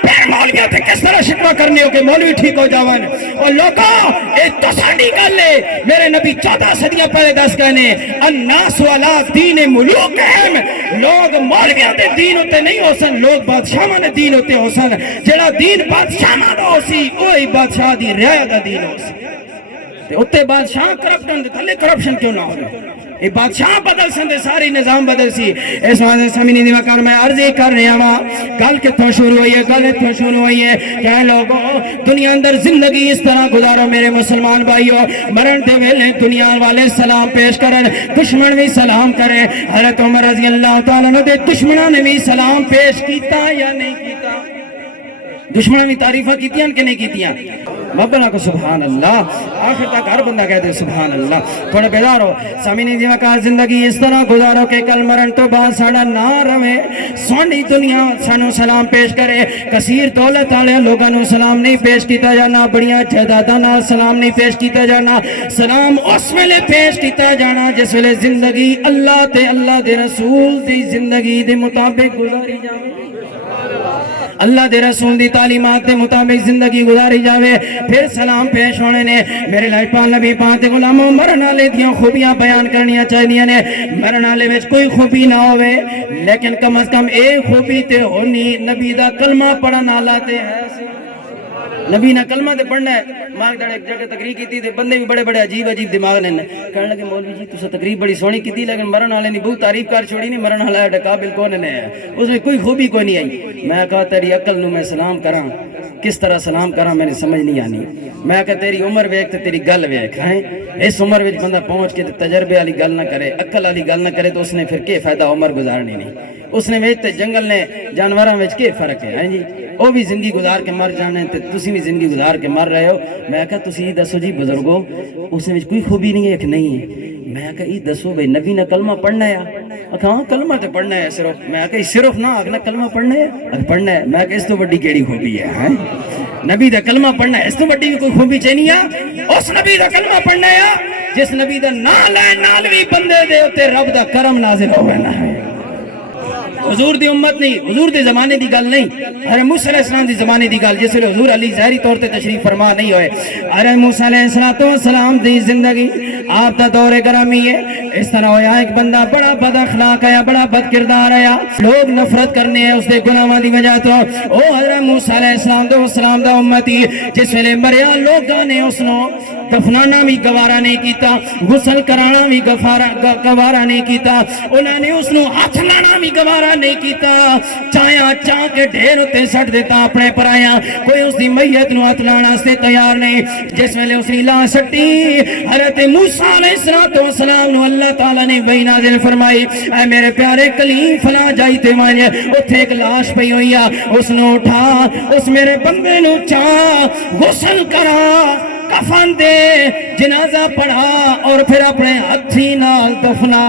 پھر مولویوں تے کس طرح شکوہ کرنے ہو کہ مولوی ٹھیک ہو جاوان اور لوگوں ایک تو ساڑی گل لے میرے نبی 14 صدیاں پہلے 10 کہنے الناس والا دین ملوک اہم لوگ مولویوں تے دین ہوتے نہیں ہو سن لوگ بادشاہاں نے دین ہوتے ہو سن جڑا دین بادشاہاں دا ہو سی وہی بادشاہ دی رعایا دا دین ہو سی اتے بادشاہ کرپشن دے تھلے کرپشن کیوں نہ ہو رہے یہ بادشاہ بدل سن دے ساری نظام بدل سی اس واسطے سمینی دی مکان میں عرض ہی کر رہا ہوں گل کتوں شروع ہوئی ہے گل اتوں شروع ہوئی ہے کہ لوگوں دنیا اندر زندگی اس طرح گزارو میرے مسلمان بھائیو مرن دے ویلے دنیا والے سلام پیش کرن دشمن بھی سلام کرے حضرت عمر رضی اللہ تعالیٰ نے دشمنوں نے بھی سلام پیش کیتا یا نہیں کیتا دشمنوں نے تعریفہ کیتیاں کہ نہیں کیتیاں ربنا کو سبحان اللہ آخر تک ہر بندہ کہتے سبحان اللہ تھوڑا بیدار ہو سامینی دیوہ کہا زندگی اس طرح گزارو کہ کل مرن تو بعد ساڑا نہ روے سونی دنیا سانو سلام پیش کرے کثیر دولت آلے لوگاں نو سلام نہیں پیش کیتا جانا بڑیاں جداداں سلام نہیں پیش کیتا جانا سلام اس ویلے پیش کیتا جانا جس ویلے زندگی اللہ دے رسول دی زندگی دے مطابق گزاری جاوے اللہ دے رسول دی تعلیمات دے مطابق زندگی گزاری جاوے پھر سلام پیش ہونے نے میرے لاجپال نبی پاک دے غلاموں مرن والے دیاں خوبیاں بیان کرنیاں چاہیے نے مرن والے وچ کوئی خوبی نہ ہوئے لیکن کم از کم ایک خوبی تے ہونی نبی دا کلمہ پڑھن والا تے ہے نبی نہ کلمہ تے پڑھنا ہے ماں ڈاڑے ایک جگہ تقریر کیتی تے بندے بھی بڑے بڑے عجیب دماغ نے کہنے لگے مولوی جی تساں تقریر بڑی سونی کیتی لیکن مرن والے نے بہت تعریف کر چھوڑی نہیں مرن والا ڈکا بالکل نے اس میں کوئی خوبی کوئی نہیں آئی میں کہا تیری عقل نو میں سلام کراں کس طرح سلام کراں میں نے سمجھ نہیں آنی میں کہا تیری عمر ویکھ تے تیری گل ویکھ ہیں اس عمر وچ بندہ پہنچ کے تجربے والی گل نہ کرے عقل والی گل نہ کرے تو اس نے پھر کے فائدہ عمر گزارنی نہیں اس نے وچ تے جنگل نے جانوراں وچ کے فرق ہے جی وہ بھی زندگی گزار کے مر جانے تے تسی بھی زندگی گزار کے مر رہے ہو میں کہا تسی دسو جی بزرگو اس میں کوئی خوبی نہیں ہے کہ نہیں ہے میں کہا یہ دسو بھئی نبی نہ کلمہ پڑھنا ہے ہاں کلمہ تے پڑھنا ہے صرف میں کہا صرف نہ آگنا کلمہ پڑھنا ہے پڑھنا ہے میں کہا اس تو بڑی کیڑی خوبی ہے نبی دا کلمہ پڑھنا ہے اس تو بڑی کوئی خوبی چاہیے اس نبی دا کلمہ پڑھنا ہے جس نبی دا نام لائے نالوی بندے دے ہوتے رب دا کرم نازل ہو رہنا ہے حضور دی امت نہیں حضور دی زمانے دی گل نہیں حضرت موسیٰ علیہ السلام دی زمانے دی گل جس لئے حضور علی ظاہری طور تے تشریف فرما نہیں ہوئے حضرت موسیٰ علیہ السلام دی زندگی آپ دا دور گرامی ہے اس طرح ہویا ایک بندہ بڑا بد اخلاق ہے بڑا بد کردار ہے لوگ نفرت کرنے ہیں اس دے گناہاں دی وجہ تو او حضرت موسیٰ علیہ السلام دا امتی جس ویلے مریا لوگاں نے اس نو دفنانا بھی گوارا نہیں کیتا، غسل کرانا بھی گوارا نہیں کیتا، انہوں نے اس نو ہاتھ لانا بھی گوارا نہیں کیتا، چایا چاہ کے ڈھیر ہوتے سٹ دیتا اپنے پرایا، کوئی اس دی میت نو ہاتھ لانا سے تیار نہیں۔ جس ویلے اس نے لا سٹی حضرت موسیٰ علیہ السلام نو اللہ تعالیٰ نے وحی نازل فرمائی، اے میرے پیارے کلیم فلاں جائی تے مانجے اتھے ایک لاش پئی ہوئی ہے، اس نو اٹھا، اس میرے بندے نو چاہ، غسل کرا، کفن دے، جنازہ پڑھا اور پھر اپنے ہتھی نال دفنا۔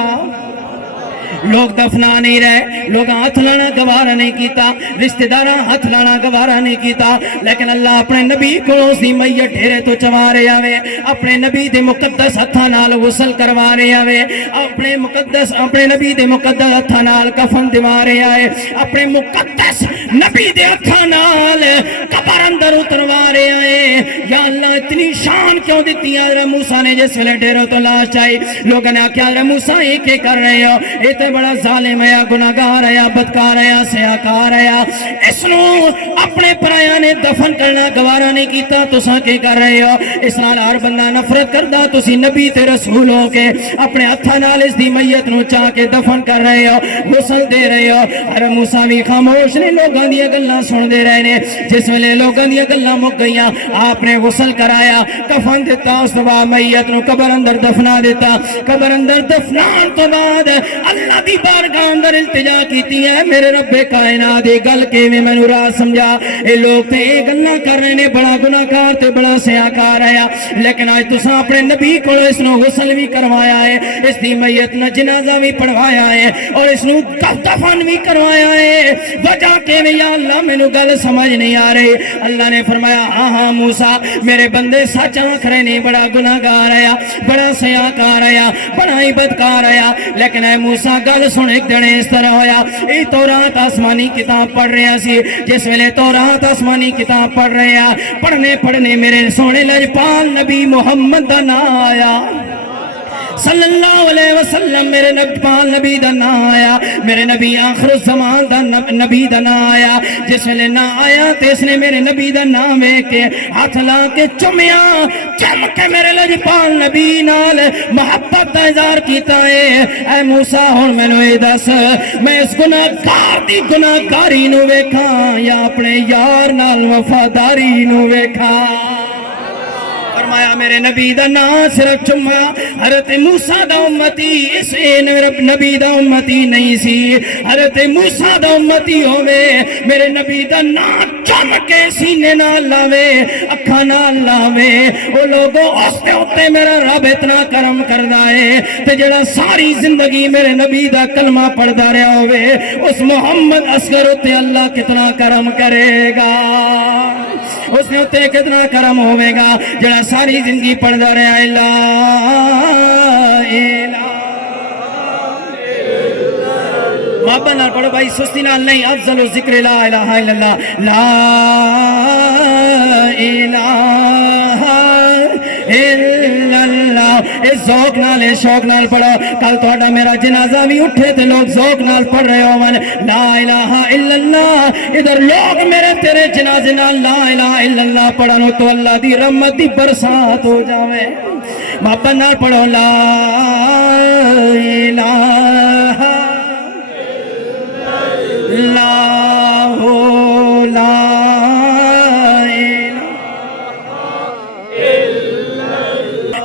لوگ دفنا نہیں رہے، لوگ ہاتھ لانا گوارا نہیں کیتا، رشتہ داراں ہاتھ لانا گوارا نہیں کیتا، لیکن اللہ اپنے نبی کو اس دی میت ڈھیرے تو چوا رہے آوے، اپنے نبی دے مقدس ہتھاں نال غسل کروا رہے آوے، اپنے نبی دے مقدس ہتھاں نال کفن دوا رہے آئے، اپنے مقدس نبی دے ہتھاں نال قبر اندر اتروا رہے آئے۔ یا اللہ اتنی شان کیوں دیتی ہے؟ حضرت موسیٰ نے جس ویلے ڈھیروں تو لاش چاہی، لوگوں نے آکھیا حضرت موسیٰ یہ کیا کر رہے ہو؟ یہ تو بڑا ظالم ہے، گناہگار ہے، بدکار ہے، سیاکار ہے، اس نو اپنے پرایا نے دفن کرنا گوارا نہیں کیتا، تساں کی کر رہے ہو؟ اس نال ہر بندہ نفرت کردا، تسی نبی تے رسول ہو کے اپنے ہتھاں نال اس دی میت نو چاہ کے دفن کر رہے ہو، غسل دے رہے ہو۔ حضرت موسیٰ بھی خاموش نے، لوگاں دی گلاں سن دے رہے نے۔ جس ویلے لوگاں دی گلاں مک گئیاں، آپ نے غسل کرایا، کفن دیتا، اس تو بعد میت نو قبر اندر دفنا دیتا۔ قبر اندر دفنان تو بعد اللہ دی بارگاہ اندر التجا کیتی ہے، میرے رب کائنات دی گل کے میں مینوں راہ سمجھا، اے لوگ تے اے گلاں کر رہے نے، بڑا گناہگار تے بڑا سیاکار ہے، لیکن آج تساں اپنے نبی کو اس نو غسل بھی کروایا ہے، اس دی میت نہ جنازہ بھی پڑھوایا ہے اور اس نو دفن بھی کروایا ہے، وجہ کہ یا اللہ مینوں گل سمجھ نہیں آ رہی۔ اللہ نے فرمایا ہاں ہاں موسیٰ میرے بندے سچ آنکھ رہے نہیں، بڑا گناہگار ہے، بڑا سیاکار ہے، بڑا ہی بدکار ہے، لیکن اے موسیٰ گل سن ایک دن اس طرح ہویا، ای تورات آسمانی کتاب پڑھ رہے سی، جس ویلے تورات آسمانی کتاب پڑھ رہے ہیں، پڑھنے میرے سونے لجپال نبی محمد دا نام آیا صلی اللہ علیہ وسلم، میرے نبی نبی دا نا آیا، میرے نبی آخر الزمان دا نبی دا نا آیا۔ جس ویلے نا آیا تے اس نے میرے نبی دا نام ہے کہ ہاتھ لا کے چمیا، چم کے میرے لجپال نبی نال محبت دا اظہار کیتا ہے۔ اے موسیٰ ہن مینوں اے دس، میں اس گناہگار دی گناہگاری نو ویکھاں یا اپنے یار نال وفاداری نو ویکھاں؟ فرمایا میرے نبی دا نا صرف چما، حضرت موسیٰ دا امتی اس نبی دا امتی نہیں سی، حضرت موسیٰ دا امتی ہوئے، میرے نبی دا نا چم کے سینے نہ لاوے، اکھا نہ لاوے، وہ لوگوں اس تے ہوتے میرا رب اتنا کرم کردہ ہے، تے جڑا ساری زندگی میرے نبی دا کلمہ پڑھدا رہا ہوئے، اس محمد اصغر ہوتے اللہ کتنا کرم کرے گا، اس نے ہوتے کتنا کرم ہوئے گا، جڑا ساری زندگی پڑھدا رہا الہ الہ محبت نال پڑھو بھائی، سستی نال نہیں، افضل ذکر لا الہ الا اللہ، لا الہ الا اللہ۔ اس ذوق نال اس شوق نال پڑھو، کل تہاڈا میرا جنازہ بھی اٹھے تے لوگ ذوق نال پڑھ رہے ہون لا الہ الا اللہ، ادھر لوگ میرے تیرے جنازے نال لا الہ الا اللہ پڑھن تو اللہ دی رحمت دی برسات ہو جاوے۔ محبت نال پڑھو لا الہ لا ہو لا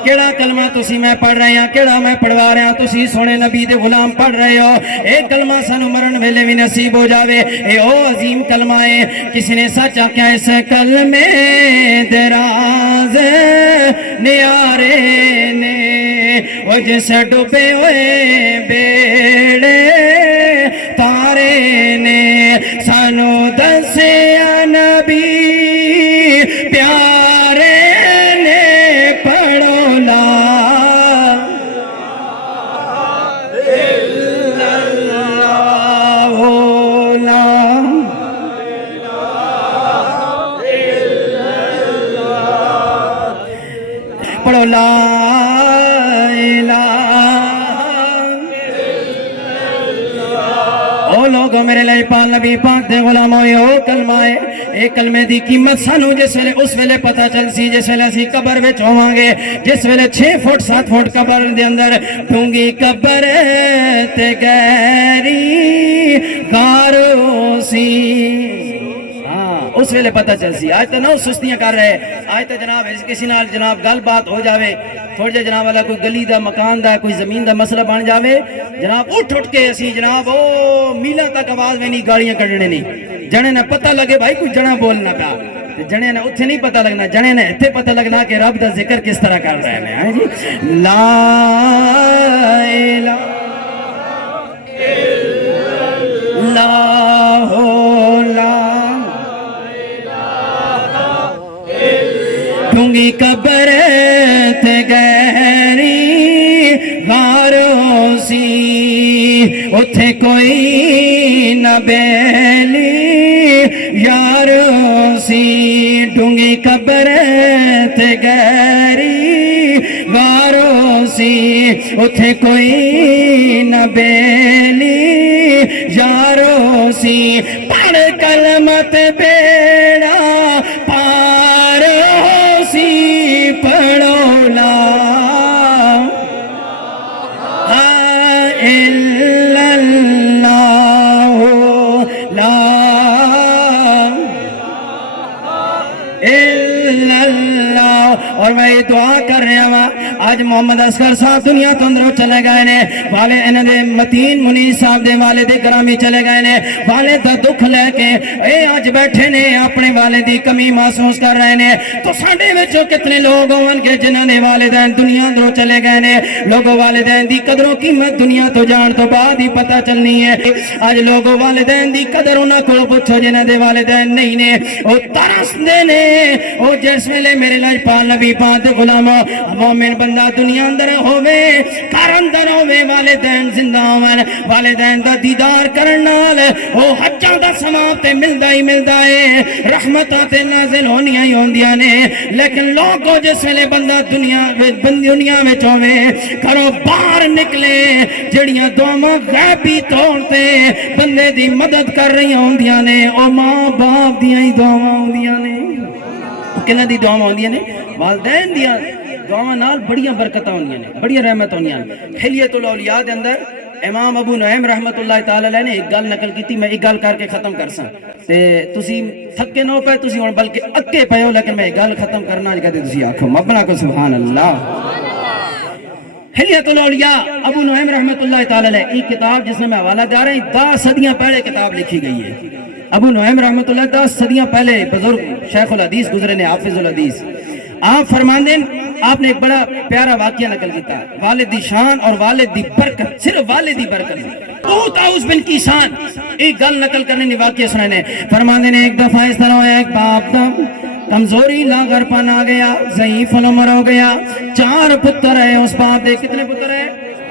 کیڑا کلمہ تسی میں پڑھ رہے ہیں، کیڑا میں پڑھوا رہے ہیں، تسی سونے نبی دے غلام پڑھ رہے ہو، ایک کلمہ سانو مرن ویلے بھی نصیب ہو جاوے، اے او عظیم کلمہ ہے، کسی نے سچ آکھیا اس کلمے دراز نیارے نے، وہ جس ڈوبے ہوئے بیڑے تارے نے، سانو دسیا نبی پیارے نے، پڑھو لا پڑھو لا الہ او لوگوں میرے لئے پال نبی پاک دے غلام ہوئے، او کلمہ ہے، اے کلمے دی قیمت سانو جس ویلے اس ویلے پتہ چل سی جس ویلے اسی قبر وچ ہوواں گے جس ویلے 6 فٹ 7 فٹ قبر دے اندر ڈونگی قبر تے گہری غارو سی اس ویلے پتہ چل سی آج تو نہ سستیاں کر رہے آج تو جناب کسی نال جناب گل بات ہو جاوے تھوڑے جے جناب والا کوئی گلی دا مکان دا کوئی زمین دا مسئلہ بن جاوے جناب اٹھ کے اسی جناب او میلا تک آواز میں نہیں گاڑیاں کڈنے نہیں جنے نہ پتہ لگے بھائی کوئی جنا بولنا پیا جنے نہ اتھے نہیں پتہ لگنا جنے نہ اتھے پتہ لگنا کہ رب دا ذکر کس طرح کر رہے ہیں ہاں جی لا الہ الا اللہ ڈونگی قبر تے گہری غارو سی اتھے کوئی نہ بیلی یارو سی ڈونگی قبر تے گہری غارو سی اتھے کوئی نہ بیلی یارو سی پڑھ کلمت بیڑا پار ہو سی پڑھو لا الا اللہ لا الا اللہ اور میں یہ دعا کر رہا ہوں آج محمد اصغر صاحب دنیا تو اندروں چلے گئے نے والے انہوں نے متین منیر صاحب دے والد گرامی چلے گئے نے والد دا دکھ لے کے اے آج بیٹھے نے اپنے والد دی کمی محسوس کر رہے نے تو ساڈے وچوں کتنے لوگ ہون گے جنہاں نے والدین دنیا اندروں چلے گئے نے لوگوں والدین دی قدر و قیمت دنیا تو جان تو بعد ہی پتہ چلنی ہے آج لوگوں والدین دی قدر انہاں کول پوچھو جنہاں دے والدین نہیں نے او ترس دے نے او جس ویلے میرے لاجپال نبی پاک دے غلام مومن بندہ دنیا اندر ہووے گھر اندر ہووے والدین زندہ ہون والدین دا دیدار کرن نال او حجاں دا ثواب تے ملدا ہی ملدا ہے رحمتاں تے نازل ہونیاں ہی ہوندیاں نے لیکن لوگوں جس ویلے بندہ دنیا وچ ہووے گھروں باہر نکلے جڑیاں دعاواں غیبی طور تے بندے دی مدد کر رہی ہوندیاں نے او ماں باپ دیاں ہی دعاواں ہوندیاں نے کنہاں دی دعاواں ہوندیاں نے والدین دیاں دعاواں نال بڑیاں برکتاں ہوندیاں نے بڑیاں رحمت ہوندیاں نے حلیۃ الاولیاء دے اندر امام ابو نعیم رحمت اللہ تعالی علیہ نے ایک گل نقل کیتی میں ایک گل کر کے ختم کرساں تے تسی تھکے نہ پے تسی ہن بلکہ اکے پے ہو لیکن میں ایک گل ختم کرنا اج کدے تسی آکھو مبنا کو سبحان اللہ حلیۃ الاولیاء ابو نعیم رحمت اللہ تعالی علیہ ایک کتاب جس میں حوالہ دے رہا ہوں 10 صدیاں پہلے کتاب لکھی گئی ہے ابو نعیم رحمت اللہ 10 صدیاں پہلے بزرگ شیخ الحدیث گزرے نے حافظ الحدیث آپ فرماندے آپ نے ایک بڑا پیارا واقعہ نقل کیتا والد دی شان اور والد دی برکت صرف والد دی برکت طاؤس بن کیسان ایک گل نقل کرنے نے واقعہ سنانے فرماندے نے ایک دفعہ اس طرح ہویا ایک باپ دا کمزوری لاغر پن آ گیا ضعیف العمر ہو گیا 4 پتر ہے اس باپ دے کتنے پتر ہے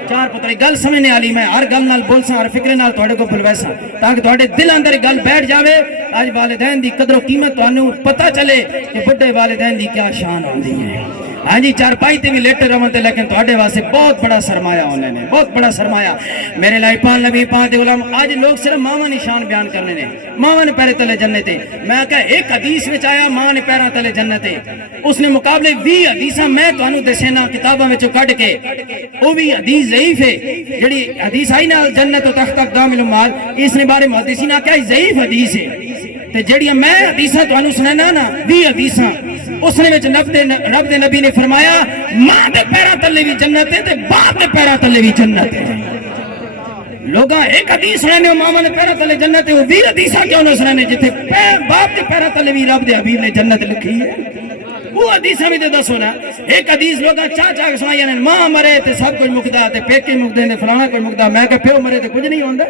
4 پتر گل سمجھنے والی میں ہر گل نال بولساں ہر فکر نال تواڈے کو بلویساں تاکہ تواڈے دل اندر گل بیٹھ جاوے اج والدین دی قدر و قیمت تانوں پتہ چلے کہ بڑے والدین دی کیا شان ہوندی ہے ہاں جی چارپائی تے بھی لیٹے رہون تے لیکن تواڈے واسطے بہت بڑا سرمایہ ہونے نے بہت بڑا سرمایہ میرے لاجپال نبی پاک دے غلام آج لوگ صرف ماواں نشان بیان کرنے نے ماواں نے پیرے تلے جنت ہے میں کہا ایک حدیث وچ آیا ماں نے پیراں تلے جنت ہے اس نے مقابلے 20 حدیثاں میں تانوں دسینا کتاباں وچوں کڈ کے او بھی حدیث ضعیف ہے جڑی حدیث آئی نا جنت و تحت اقدام الامہات اس نے بارے محدثین نے کہا ضعیف حدیث ہے تے جڑیاں میں حدیثاں تانوں سنانا نا 20 حدیثاں اس نے وچ رب دے نبی نے فرمایا ماں دے پیراں تلے بھی جنت ہے تے باپ دے پیراں تلے بھی جنت ہے لوگاں ایک حدیث سنانے ماں دے پیراں تلے جنت ہے وہ 20 حدیثاں کیوں نہ سنانے جتھے باپ دے پیراں تلے بھی رب دے حبیب نے جنت لکھی ہے وہ حدیثاں بھی تے دسو نا ایک حدیث لوگاں چاہ کے سنائیاں نے ماں مرے تے سب کچھ مکدا تے پیکے مکدے نے فلانا کوئی مکدا میں کہ پیو مرے تے کچھ نہیں ہوندا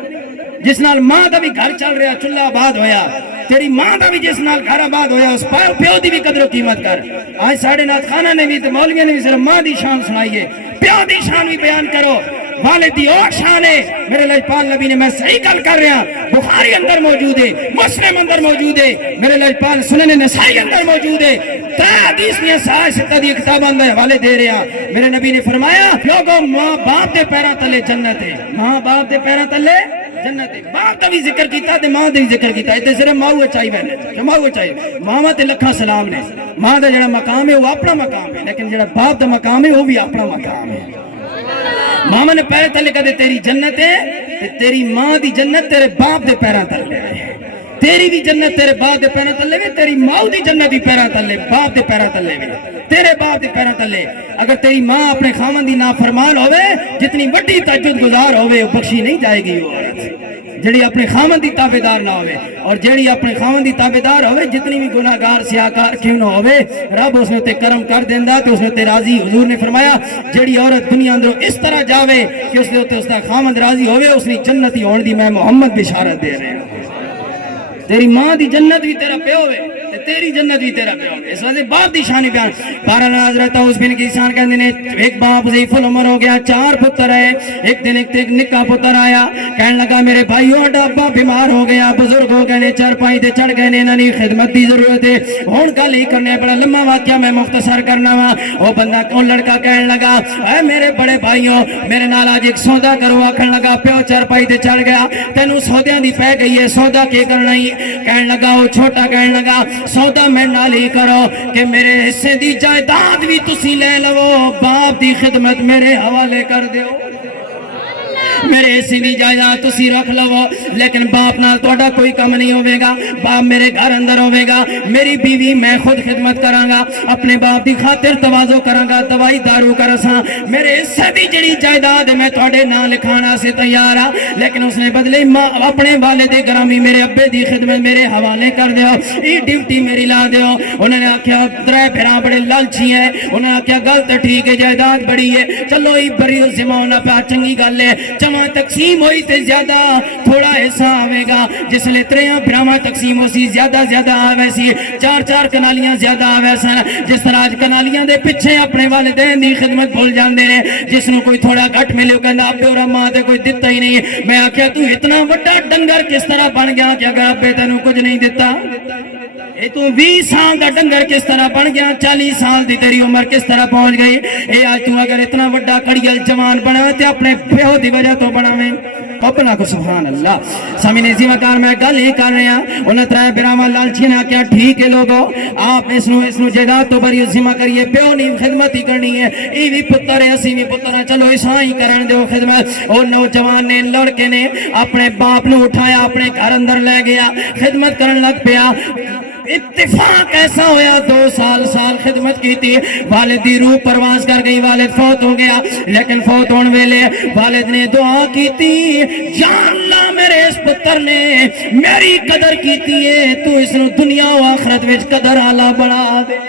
جس نال ماں دا بھی گھر چل رہا چولہا آباد ہویا تیری ماں دا بھی جس نال گھر آباد ہویا اس پیو دی بھی قدر و قیمت کر آج ساڑھے نات خانہ نے بھی تے مولویوں نے بھی صرف ماں دی شان سنائیے پیو دی شان بھی بیان کرو والد دی اور شان ہے میرے لاجپال نبی نے میں صحیح گل کر رہا بخاری اندر موجود ہے مسلم اندر موجود ہے میرے لاجپال سنن نسائی اندر موجود ہے 3 حدیث میں سائے 7 دی کتاباں دے حوالے دے رہا میرے نبی نے فرمایا لوگوں ماں باپ دے پیراں تلے جنت ہے ماں باپ دے پیراں تلے جنت باپ دا بھی ذکر کیتا تے ماں دا بھی ذکر کیتا تے صرف ماں چاہیے وینے ماں چاہیے ماں تے لکھاں سلام نے ماں دا جڑا مقام ہے وہ اپنا مقام ہے لیکن جڑا باپ دا مقام ہے وہ بھی اپنا مقام ہے ماما نے پہلے تلے کہتے تیری جنت ہے تے تیری ماں دی جنت تیرے باپ دے پیراں تلے تیری بھی جنت تیرے باپ دے پیراں تلے وے تیری ماں دی جنت دی پیراں تلے باپ دے پیراں تلے وے تیرے باپ دے پیراں تلے اگر تیری ماں اپنے خاوند دی نافرمان ہوے جتنی وڈی تہجد گزار ہوے وہ بخشی نہیں جائے گی وہ عورت جڑی اپنے خاوند دی تابعدار نہ ہوے اور جڑی اپنے خاوند دی تابعدار ہوے جتنی بھی گناہگار سیاہکار کیوں نہ ہوے رب اس نے تے کرم کر دیندا تے اس نے تے راضی حضور نے فرمایا جڑی عورت دنیا اندروں اس طرح جاوے کہ اس دے اوتے اس دا خاوند راضی ہوے اس نے جنتی ہون دی میں محمد بشارت دے رہا ہوں تیری ماں دی جنت بھی تیرا پہ ہوئے تیری جنت بھی تیرا پہ ہوئے اس وجہ باپ دی شانی بیان بارہ حضرت اس بن کسان کہندے نے ایک باپ ضعیف العمر ہو گیا 4 پتر ہے ایک دن ایک نکا پتر آیا کہنے لگا میرے بھائیو ابا بیمار ہو گیا بزرگ ہو گئے نے چارپائی تے چڑھ گئے نے انہاں دی خدمت دی ضرورت ہے ہن گل ہی کرنے بڑا لمبا واقعہ میں مختصر کرنا وا او بندہ کون لڑکا کہنے لگا اے میرے بڑے بھائیو میرے نال اج ایک سودا کرو آکھن لگا پیو چارپائی تے چڑھ گیا تینوں سودیاں دی پے گئی ہے سودا کی کرنا ہی کہنے لگا وہ چھوٹا کہنے لگا سودا میں نال ہی کرو کہ میرے حصے دی جائیداد بھی تسی لے لو باپ دی خدمت میرے حوالے کر دیو میرے حصے دی جائیداد تسی رکھ لو لیکن باپ نال تہاڈا کوئی کم نہیں ہوے گا باپ میرے گھر اندر ہوے گا میری بیوی میں خود خدمت کراں گا اپنے باپ دی خاطر تواضع کراں گا دوائی دارو کرساں میرے حصے دی جڑی جائیداد میں تہاڈے نام لکھانا سے تیار ہاں لیکن اس نے بدلے اپنے والد گرامی میرے ابے دی خدمت میرے حوالے کر دیو ای ڈیوٹی میری لا دیو انہوں نے آکھیا ترے بھرا بڑے لالچی ہیں انہوں نے آکھیا گل تے ٹھیک ہے جائیداد بڑی ہے چلو ای بڑی ذمہ ہونا پیا چنگی گل ہے جمع تقسیم ہوئی تے زیادہ تھوڑا حصہ آوے گا جس لئے تریاں براہمہ تقسیم ہو سی زیادہ آوے سی 4 کنالیاں زیادہ آوے سن جس طرح آج کنالیاں دے پچھے اپنے والدین دی خدمت بھول جاندے نے جس نو کوئی تھوڑا گھٹ ملے کہندا ابے اور اماں تے کوئی دتا ہی نہیں میں آکھیا تو اتنا وڈا ڈنگر کس طرح بن گیا کہ اگر ابے تینوں کچھ نہیں دتا اے تو 20 سال دا ڈنگر کس طرح بن گیا 40 سال دی تیری عمر کس طرح پہنچ گئی اے آج تو اگر اتنا وڈا کڑیل جوان بنا تے اپنے پیو دی وجہ تو بناویں اپنا کو سبحان اللہ سامنے زی وکار میں گل ہی کر رہے ہیں انہیں ترائے براہمہ لالچی نے کیا ٹھیک ہے لوگوں آپ اس نو جائیداد تو بری ذمہ کریے پیو نہیں خدمت ہی کرنی ہے ای بھی پتر ہے اسی بھی پتر ہے چلو ایسا ہی کرن دیو خدمت اور نوجوان نے لڑکے نے اپنے باپ نو اٹھایا اپنے گھر اندر لے گیا خدمت کرن لگ پیا اتفاق ایسا ہویا 2 سال خدمت کی تھی والد دی روح پرواز کر گئی والد فوت ہو گیا لیکن فوت ہونے ویلے والد نے دعا کی تھی یا اللہ میرے اس پتر نے میری قدر کی تھی ہے تو اس نو دنیا و آخرت وچ قدر آلہ بڑھا دے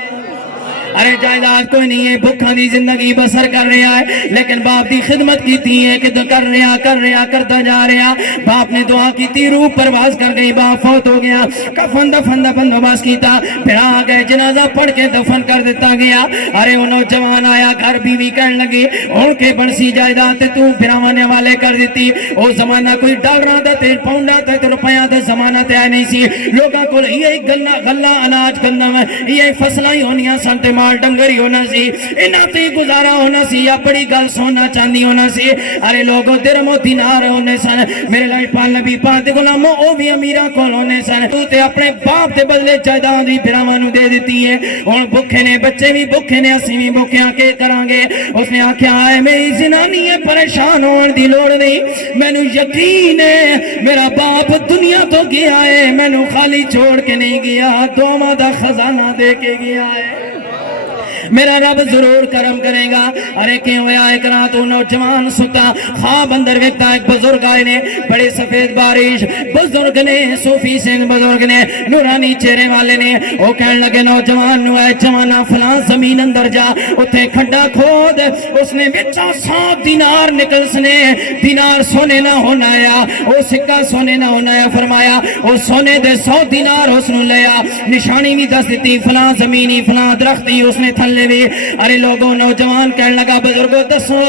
ارے جائیداد کوئی نہیں ہے بھکھاں دی زندگی بسر کر رہا ہے لیکن باپ دی خدمت کیتی ہے کہ کر رہا کرتا جا رہا باپ نے دعا کیتی روح پرواز کر گئی باپ فوت ہو گیا کفن دفن دا بندوبست کیتا پھر آ گئے جنازہ پڑھ کے دفن کر دیتا گیا ارے وہ نوجوان آیا گھر بیوی کہنے لگی ہن کے بنسی جائیداد تے تو براوانے والے کر دیتی او زمانہ کوئی ڈالراں دا تے پاؤنڈاں تے روپیاں دا زمانہ تے نہیں سی لوکاں کول یہ غلہ اناج گندم یہ فصلاں ہی ہونیاں سن تے ڈنگر ہی ہونا سی انہاں تے گزارا ہونا سی یا بڑی گل سونا چاندی ہونا سی ارے لوگوں درم و دینار ہونے سن میرے لائے پال نبی پاک دے غلاموں او بھی امیراں کول ہونے سن تو تے اپنے باپ دے بدلے جائیداد بھی براواں نو دے دتی ہے ہن بھکھے نے بچے بھی بھکھے نے اسی بھی بھکھیاں کے کران گے اس نے آکھیا اے میری زنانی ہے پریشان ہون دی لوڑ نہیں مینوں یقین ہے میرا باپ دنیا تو گیا ہے مینوں خالی چھوڑ کے نہیں گیا دعاواں دا خزانہ دے کے گیا ہے میرا رب ضرور کرم کرے گا ارے کیوں ہویا ایک رات نوجوان ستا خواب اندر ویکھتا ایک بزرگ آئے نے بڑے سفید بارش بزرگ نے صوفی سنگھ بزرگ نے نورانی چہرے والے نے وہ کہنے لگے نوجوان نو اے جوانا فلاں زمین اندر جا اتھے کھڈا کھود اس نے وچا 100 دینار نکل سنے دینار سونے نہ ہونا یا وہ سکہ سونے نہ ہونا یا فرمایا وہ سونے دے 100 دینار اس نے لیا نشانی بھی دس دیتی فلاں زمینی فلاں درختی اس نے تھلے ویلے بھی ارے لوگوں نوجوان کہنے لگا بزرگوں دسو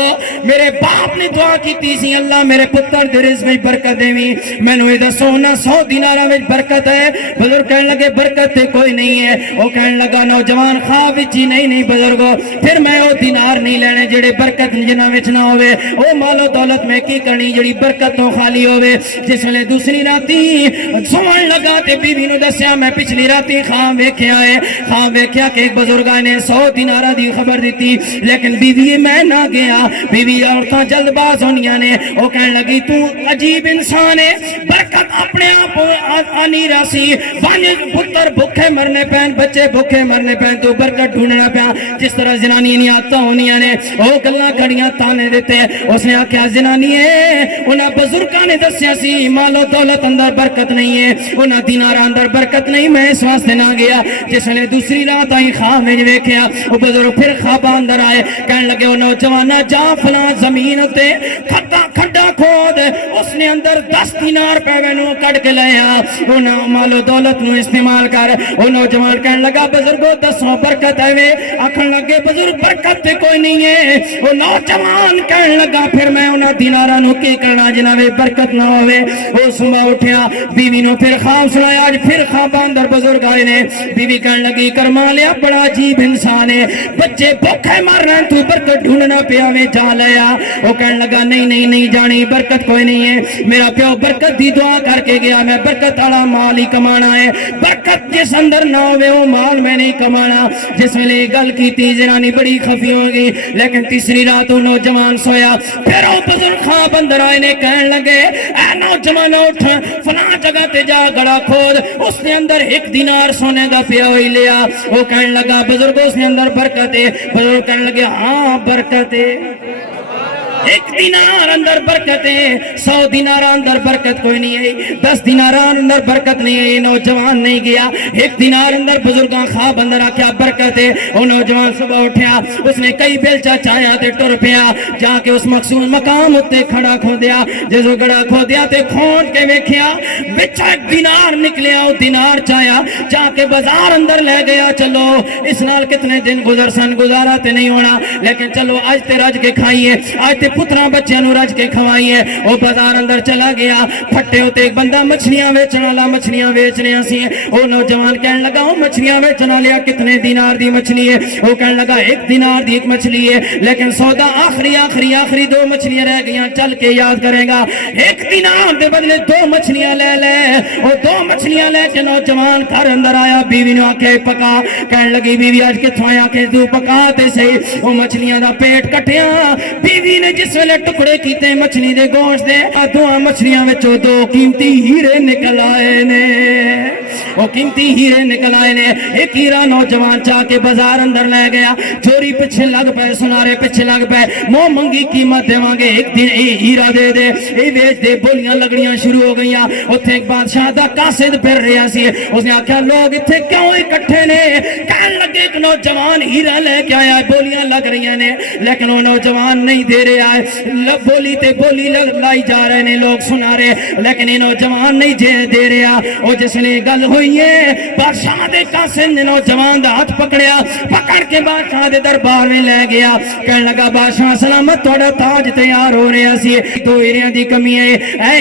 میرے باپ نے دعا کیتی سی اللہ میرے پتر دے رزق وچ برکت دیویں مینوں اے دسو نہ 100 دیناراں وچ برکت ہے بزرگ کہنے لگے برکت تے کوئی نہیں ہے او کہنے لگا نوجوان خواب وچ ہی نہیں بزرگو پھر میں او دینار نہیں لینے جڑے برکت جنہاں وچ نہ ہوے او مال و دولت میں کی کرنی جڑی برکت تو خالی ہوے جس ویلے دوسری راتی سوਣ لگا تے بیوی نو دسیا میں پچھلی راتی خواب ویکھیا ہے خواب ویکھیا کہ ایک بزرگاں نے 100 دیناراں دی خبر دتی لیکن بیوی میں نہ گیا بیوی عورتاں جلد باز ہونیاں نے او کہن لگی تو عجیب انسان ہے برکت اپنے آپ آنی راسی ون پتر بھوکے مرنے پین بچے بھوکے مرنے پین تو برکت ڈھونڈنا پیا جس طرح زنانی نہیں آتا ہونیاں نے او گلاں کھڑیاں تانے دیتے اس نے آکھیا زنانی ہے انہاں بزرگاں نے دسیا سی مال و دولت اندر برکت نہیں ہے انہاں دیناراں اندر برکت نہیں میں اس واسطے نہ گیا جس نے دوسری رات آئی خواب میں ویکھیا او بزرگ پھر خواب اندر آئے کہن لگے او نوجوانا جا فلاں زمین تے کھڈا کھود اس نے اندر 10 دینار پے نو کڈ کے لیا انہاں مال و دولت نو استعمال کر او نوجوان کہن لگا بزرگو دسو برکت ہے وے آکھن لگے بزرگ برکت تے کوئی نہیں ہے او نوجوان کہن لگا پھر میں انہاں دیناراں نو کی کرنا جنہاں وچ برکت نہ ہوے او صبح اٹھیا بیوی نو پھر خواب سنایا اج پھر خواب اندر بزرگ آئے نے بیوی کہن لگی کرما لیا بڑا عجیب انسان ہے بچے بھوکے مر رہے تو برکت ڈھونڈنا پیا وے جا لیا وہ کہن لگا نہیں جانی برکت کوئی نہیں ہے میرا پیو برکت دی دعا کر کے گیا میں برکت والا مال ہی کمانا ہے برکت جس اندر نہ ہوے وہ مال میں نہیں کمانا جس ویلے گل کیتی زنانی بڑی خفی ہو گئی لیکن تیسری رات وہ نوجوان سویا پھر وہ بزرگ خواب اندر آئے نے کہن لگے اے نوجوان اٹھ فلاں جگہ تے جا گڑا کھود اس نے اندر 1 دینار سونے کا پیا ہوئی لیا وہ کہن لگا بزرگ اس نے اندر برکت ہے بزرگ کہنے لگے ہاں برکت ہے 1 دینار اندر برکت ہے 100 دینار اندر برکت کوئی نہیں ہے 10 دینار اندر برکت نہیں ہے نوجوان نہیں گیا 1 دینار اندر بزرگاں خواب اندر آکیا برکت ہے وہ نوجوان صبح اٹھیا اس نے کئی بیلچا چایا تے ٹر پیا جا کے اس مخصوص مقام اتے کھڑا کھو دیا جسو گڑا کھو دیا تے کھون کے ویکھیا وچ 1 دینار نکلیا وہ دینار چایا جا کے بازار اندر لے گیا چلو اس نال کتنے دن گزر سن گزارا تے نہیں ہونا لیکن چلو آج تے رج کے کھائیے آج تے پترا بچے نو رج کے کھوائیے وہ بازار اندر چلا گیا پھٹے ہوتے ایک بندہ مچھلیاں بیچنے والا مچھلیاں بیچ رہے سی وہ نوجوان کہنے لگا وہ مچھلیاں بیچنے والا کتنے دینار دی مچھلی ہے وہ کہنے لگا 1 دینار دی ایک مچھلی ہے لیکن سودا آخری 2 مچھلیاں رہ گئیاں چل کے یاد کرے گا 1 دینار دے بدلے 2 مچھلیاں لے وہ 2 مچھلیاں لے کے نوجوان گھر اندر آیا بیوی نے آکھے پکا کہنے لگی بیوی آج کتھوں آیا کہ تو پکا تے صحیح وہ مچھلیاں دا پیٹ کٹیا بیوی نے جس ویلے ٹکڑے کیتے مچھلی دے گوشت دے دوہاں مچھلیاں وچوں 2 قیمتی ہیرے نکل آئے نے وہ قیمتی ہیرے نکل آئے نے ایک ہیرا نوجوان چاہ کے بازار اندر لے گیا چوری پیچھے لگ پے سنارے پیچھے لگ پے مو منگی قیمت دیواں گے 1 دن ہیرا دے اے ویچ دے بولیاں لگڑیاں شروع ہو گئیاں اوتھے ایک بادشاہ دا قاصد پھر رہیا سی اس نے آکھیا لوگ ایتھے کیوں اکٹھے نے کہن لگے ایک نوجوان ہیرا لے کے آیا بولیاں لگ رہی نے لیکن وہ نوجوان نہیں دے رہا ہے بولی تے بولی لائی جا رہے نے لوگ سنا رہے لیکن یہ نوجوان نہیں دے رہا وہ جس نے گل ہوئی ہے بادشاہ دے قاصد نے نوجوان دا ہاتھ پکڑیا پکڑ کے بادشاہ دے دربار میں لے گیا کہنے لگا بادشاہ سلامت تھوڑا تاج تیار ہو رہا سی 2 ہیریاں دی کمی ہے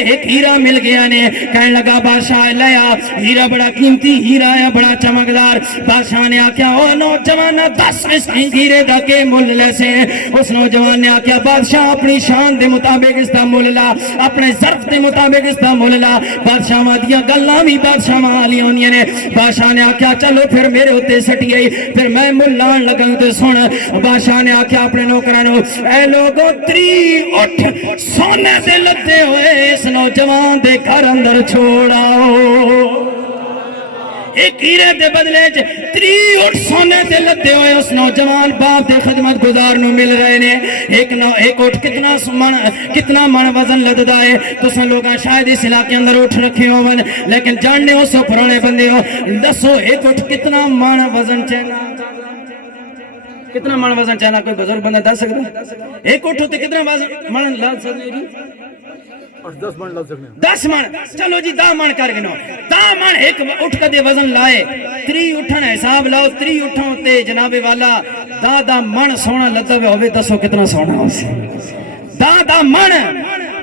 ایک ہیرا مل گیا نے کہنے لگا بادشاہ لیا ہیرا بڑا قیمتی ہیرا ہے بڑا چمکدار بادشاہ نے آکھیا او نوجوان 10 اس ہیرے دا کے مل لے سے اس نوجوان نے آکھیا بادشاہ اپنی شان دے مطابق اس دا مل لا اپنے ظرف دے مطابق اس دا مل لا بادشاہ مادیاں گلاں بھی بادشاہ والی ہونیاں نے بادشاہ نے آکھیا چلو پھر میرے اوتے سٹی آئی پھر میں مل لان لگا تے سن بادشاہ نے آکھیا اپنے نوکراں نو اے لوگو 3 اٹھ سونے دے لدے ہوئے اس نوجوان دے گھر اندر چھوڑاؤ ایک ہیرے دے بدلے 3 اٹھ سونے دے لدے ہوئے اس نوجوان باپ دے خدمت گزار نو مل رہے نے ایک اٹھ کتنا من وزن لددا ہے تساں لوگاں شاید اس علاقے اندر اٹھ رکھے ہون لیکن جاننے ہو سو پرانے بندے ہو دسو ایک اٹھ کتنا من وزن چاہنا کتنا من وزن چاہنا کوئی بزرگ بندہ دس سکتا ایک اٹھ ہوتے کتنا من لاد سکتے جی 10 من چلو جی 10 من کر گنو 10 من ایک اٹھ کدے وزن لائے 3 اٹھن حساب لاؤ 3 اٹھوں تے جناب والا دا من سونا لگتا ہوئے دسو کتنا سونا ہو سی دا من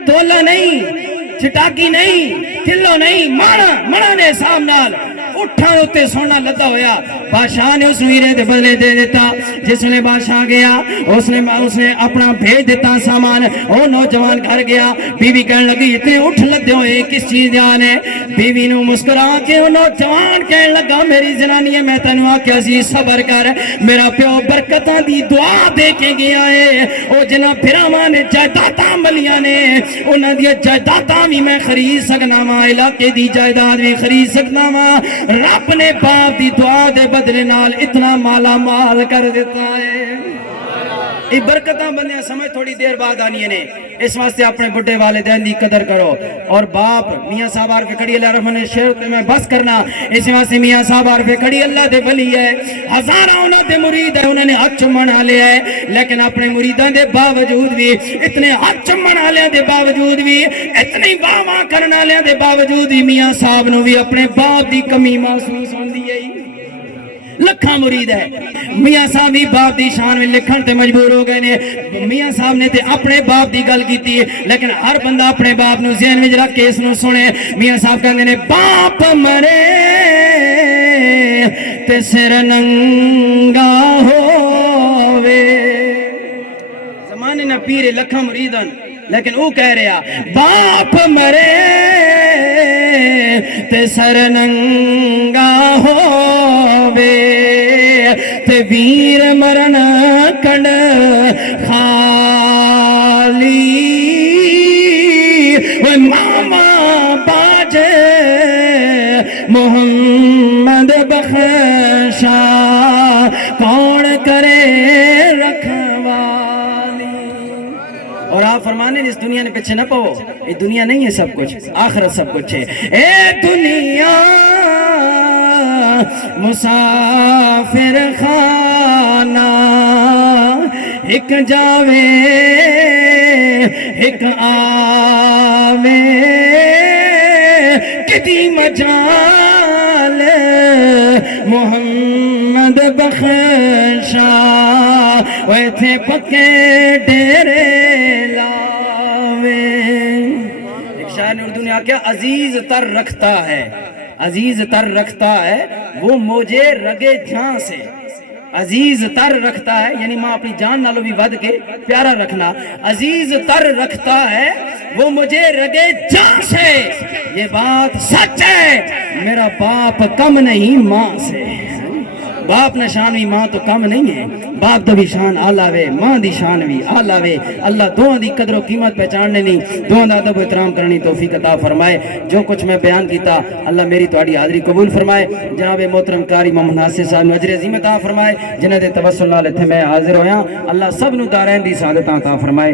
تولا نہیں چٹاکی نہیں کلو نہیں مانا نے حساب نال اٹھان ہوتے سونا لگا ہویا بادشاہ نے اس ویرے دے بدلے دے دیتا جس نے بادشاہ گیا اس نے اپنا بھیج دیتا سامان وہ نوجوان گھر گیا بیوی کہنے لگی اتنے اٹھ لگ دے ہوئے کس چیز دیانے بیوی نو مسکرا کے وہ نوجوان کہنے لگا میری زنانی ہے میں تینوں آکھیا سی صبر کر میرا پیو برکتاں دی دعا دے کے گیا ہے او جنہ پھراواں نے جائیداداں ملیاں نے انہاں دی جائیداداں بھی میں خرید سکنا وا علاقے دی جائیداد بھی خرید سکنا وا رب نے باپ دی دعا دے بدلے نال اتنا مالا مال کر دیتا ہے یہ برکتاں بندیاں سمجھ تھوڑی دیر بعد آنی نے اس واسطے اپنے بڑے والدین دی قدر کرو اور باپ میاں صاحب عارف کھڑی اللہ رحمن شیر تے میں بس کرنا اس واسطے میاں صاحب عارف کھڑی اللہ دے ولی ہے ہزاراں انہاں دے مرید ہے انہوں نے ہاتھ چومن والے ہے لیکن اپنے مریداں دے باوجود بھی اتنے ہاتھ چومن والے دے باوجود بھی اتنی واہ واہ کرن والے دے باوجود بھی میاں صاحب نو بھی اپنے باپ دی کمی محسوس ہوندی ہے لکھاں مرید ہے میاں صاحب بھی باپ دی شان میں لکھن تے مجبور ہو گئے نے میاں صاحب نے تے اپنے باپ دی گل کیتی ہے لیکن ہر بندہ اپنے باپ نو ذہن وچ رکھ کے اس نو سنے میاں صاحب کہندے نے باپ مرے تے سر ننگا ہووے زمانے نہ پیرے لکھاں مریدن لیکن وہ کہہ رہا باپ مرے تے سر ننگا ہووے تے ویر مرن کنڈ خالی وہ ماما باج محمد بخشا کون کرے رکھوالی اور آپ فرمانے اس دنیا نے پیچھے نہ پاؤ یہ دنیا نہیں ہے سب کچھ آخرت سب کچھ ہے اے دنیا مسافر خانہ ایک جاوے ایک آوے کتی مجال محمد بخشا وہ تھے پکے ڈیرے لاوے ایک شاعر نے اردو نے کیا عزیز تر رکھتا ہے عزیز تر رکھتا ہے وہ مجھے رگے جان سے عزیز تر رکھتا ہے یعنی ماں اپنی جان نالو بھی ود کے پیارا رکھنا عزیز تر رکھتا ہے وہ مجھے رگے جان سے یہ بات سچ ہے میرا باپ کم نہیں ماں سے باپ نہ شان بھی ماں تو کم نہیں ہے باپ تو بھی شان آلہ وے ماں دی شان بھی آلہ وے اللہ دعا دی قدر و قیمت پہچاننے نہیں دعا دا ادب و احترام کرنی توفیق عطا فرمائے جو کچھ میں بیان کیتا اللہ میری تواڈی حاضری قبول فرمائے جناب محترم قاری محمد ناصر صاحب نو اجر عظیم عطا فرمائے جنہاں دے توسل نال ایتھے میں حاضر ہویا اللہ سب نو دارین دی سعادت عطا فرمائے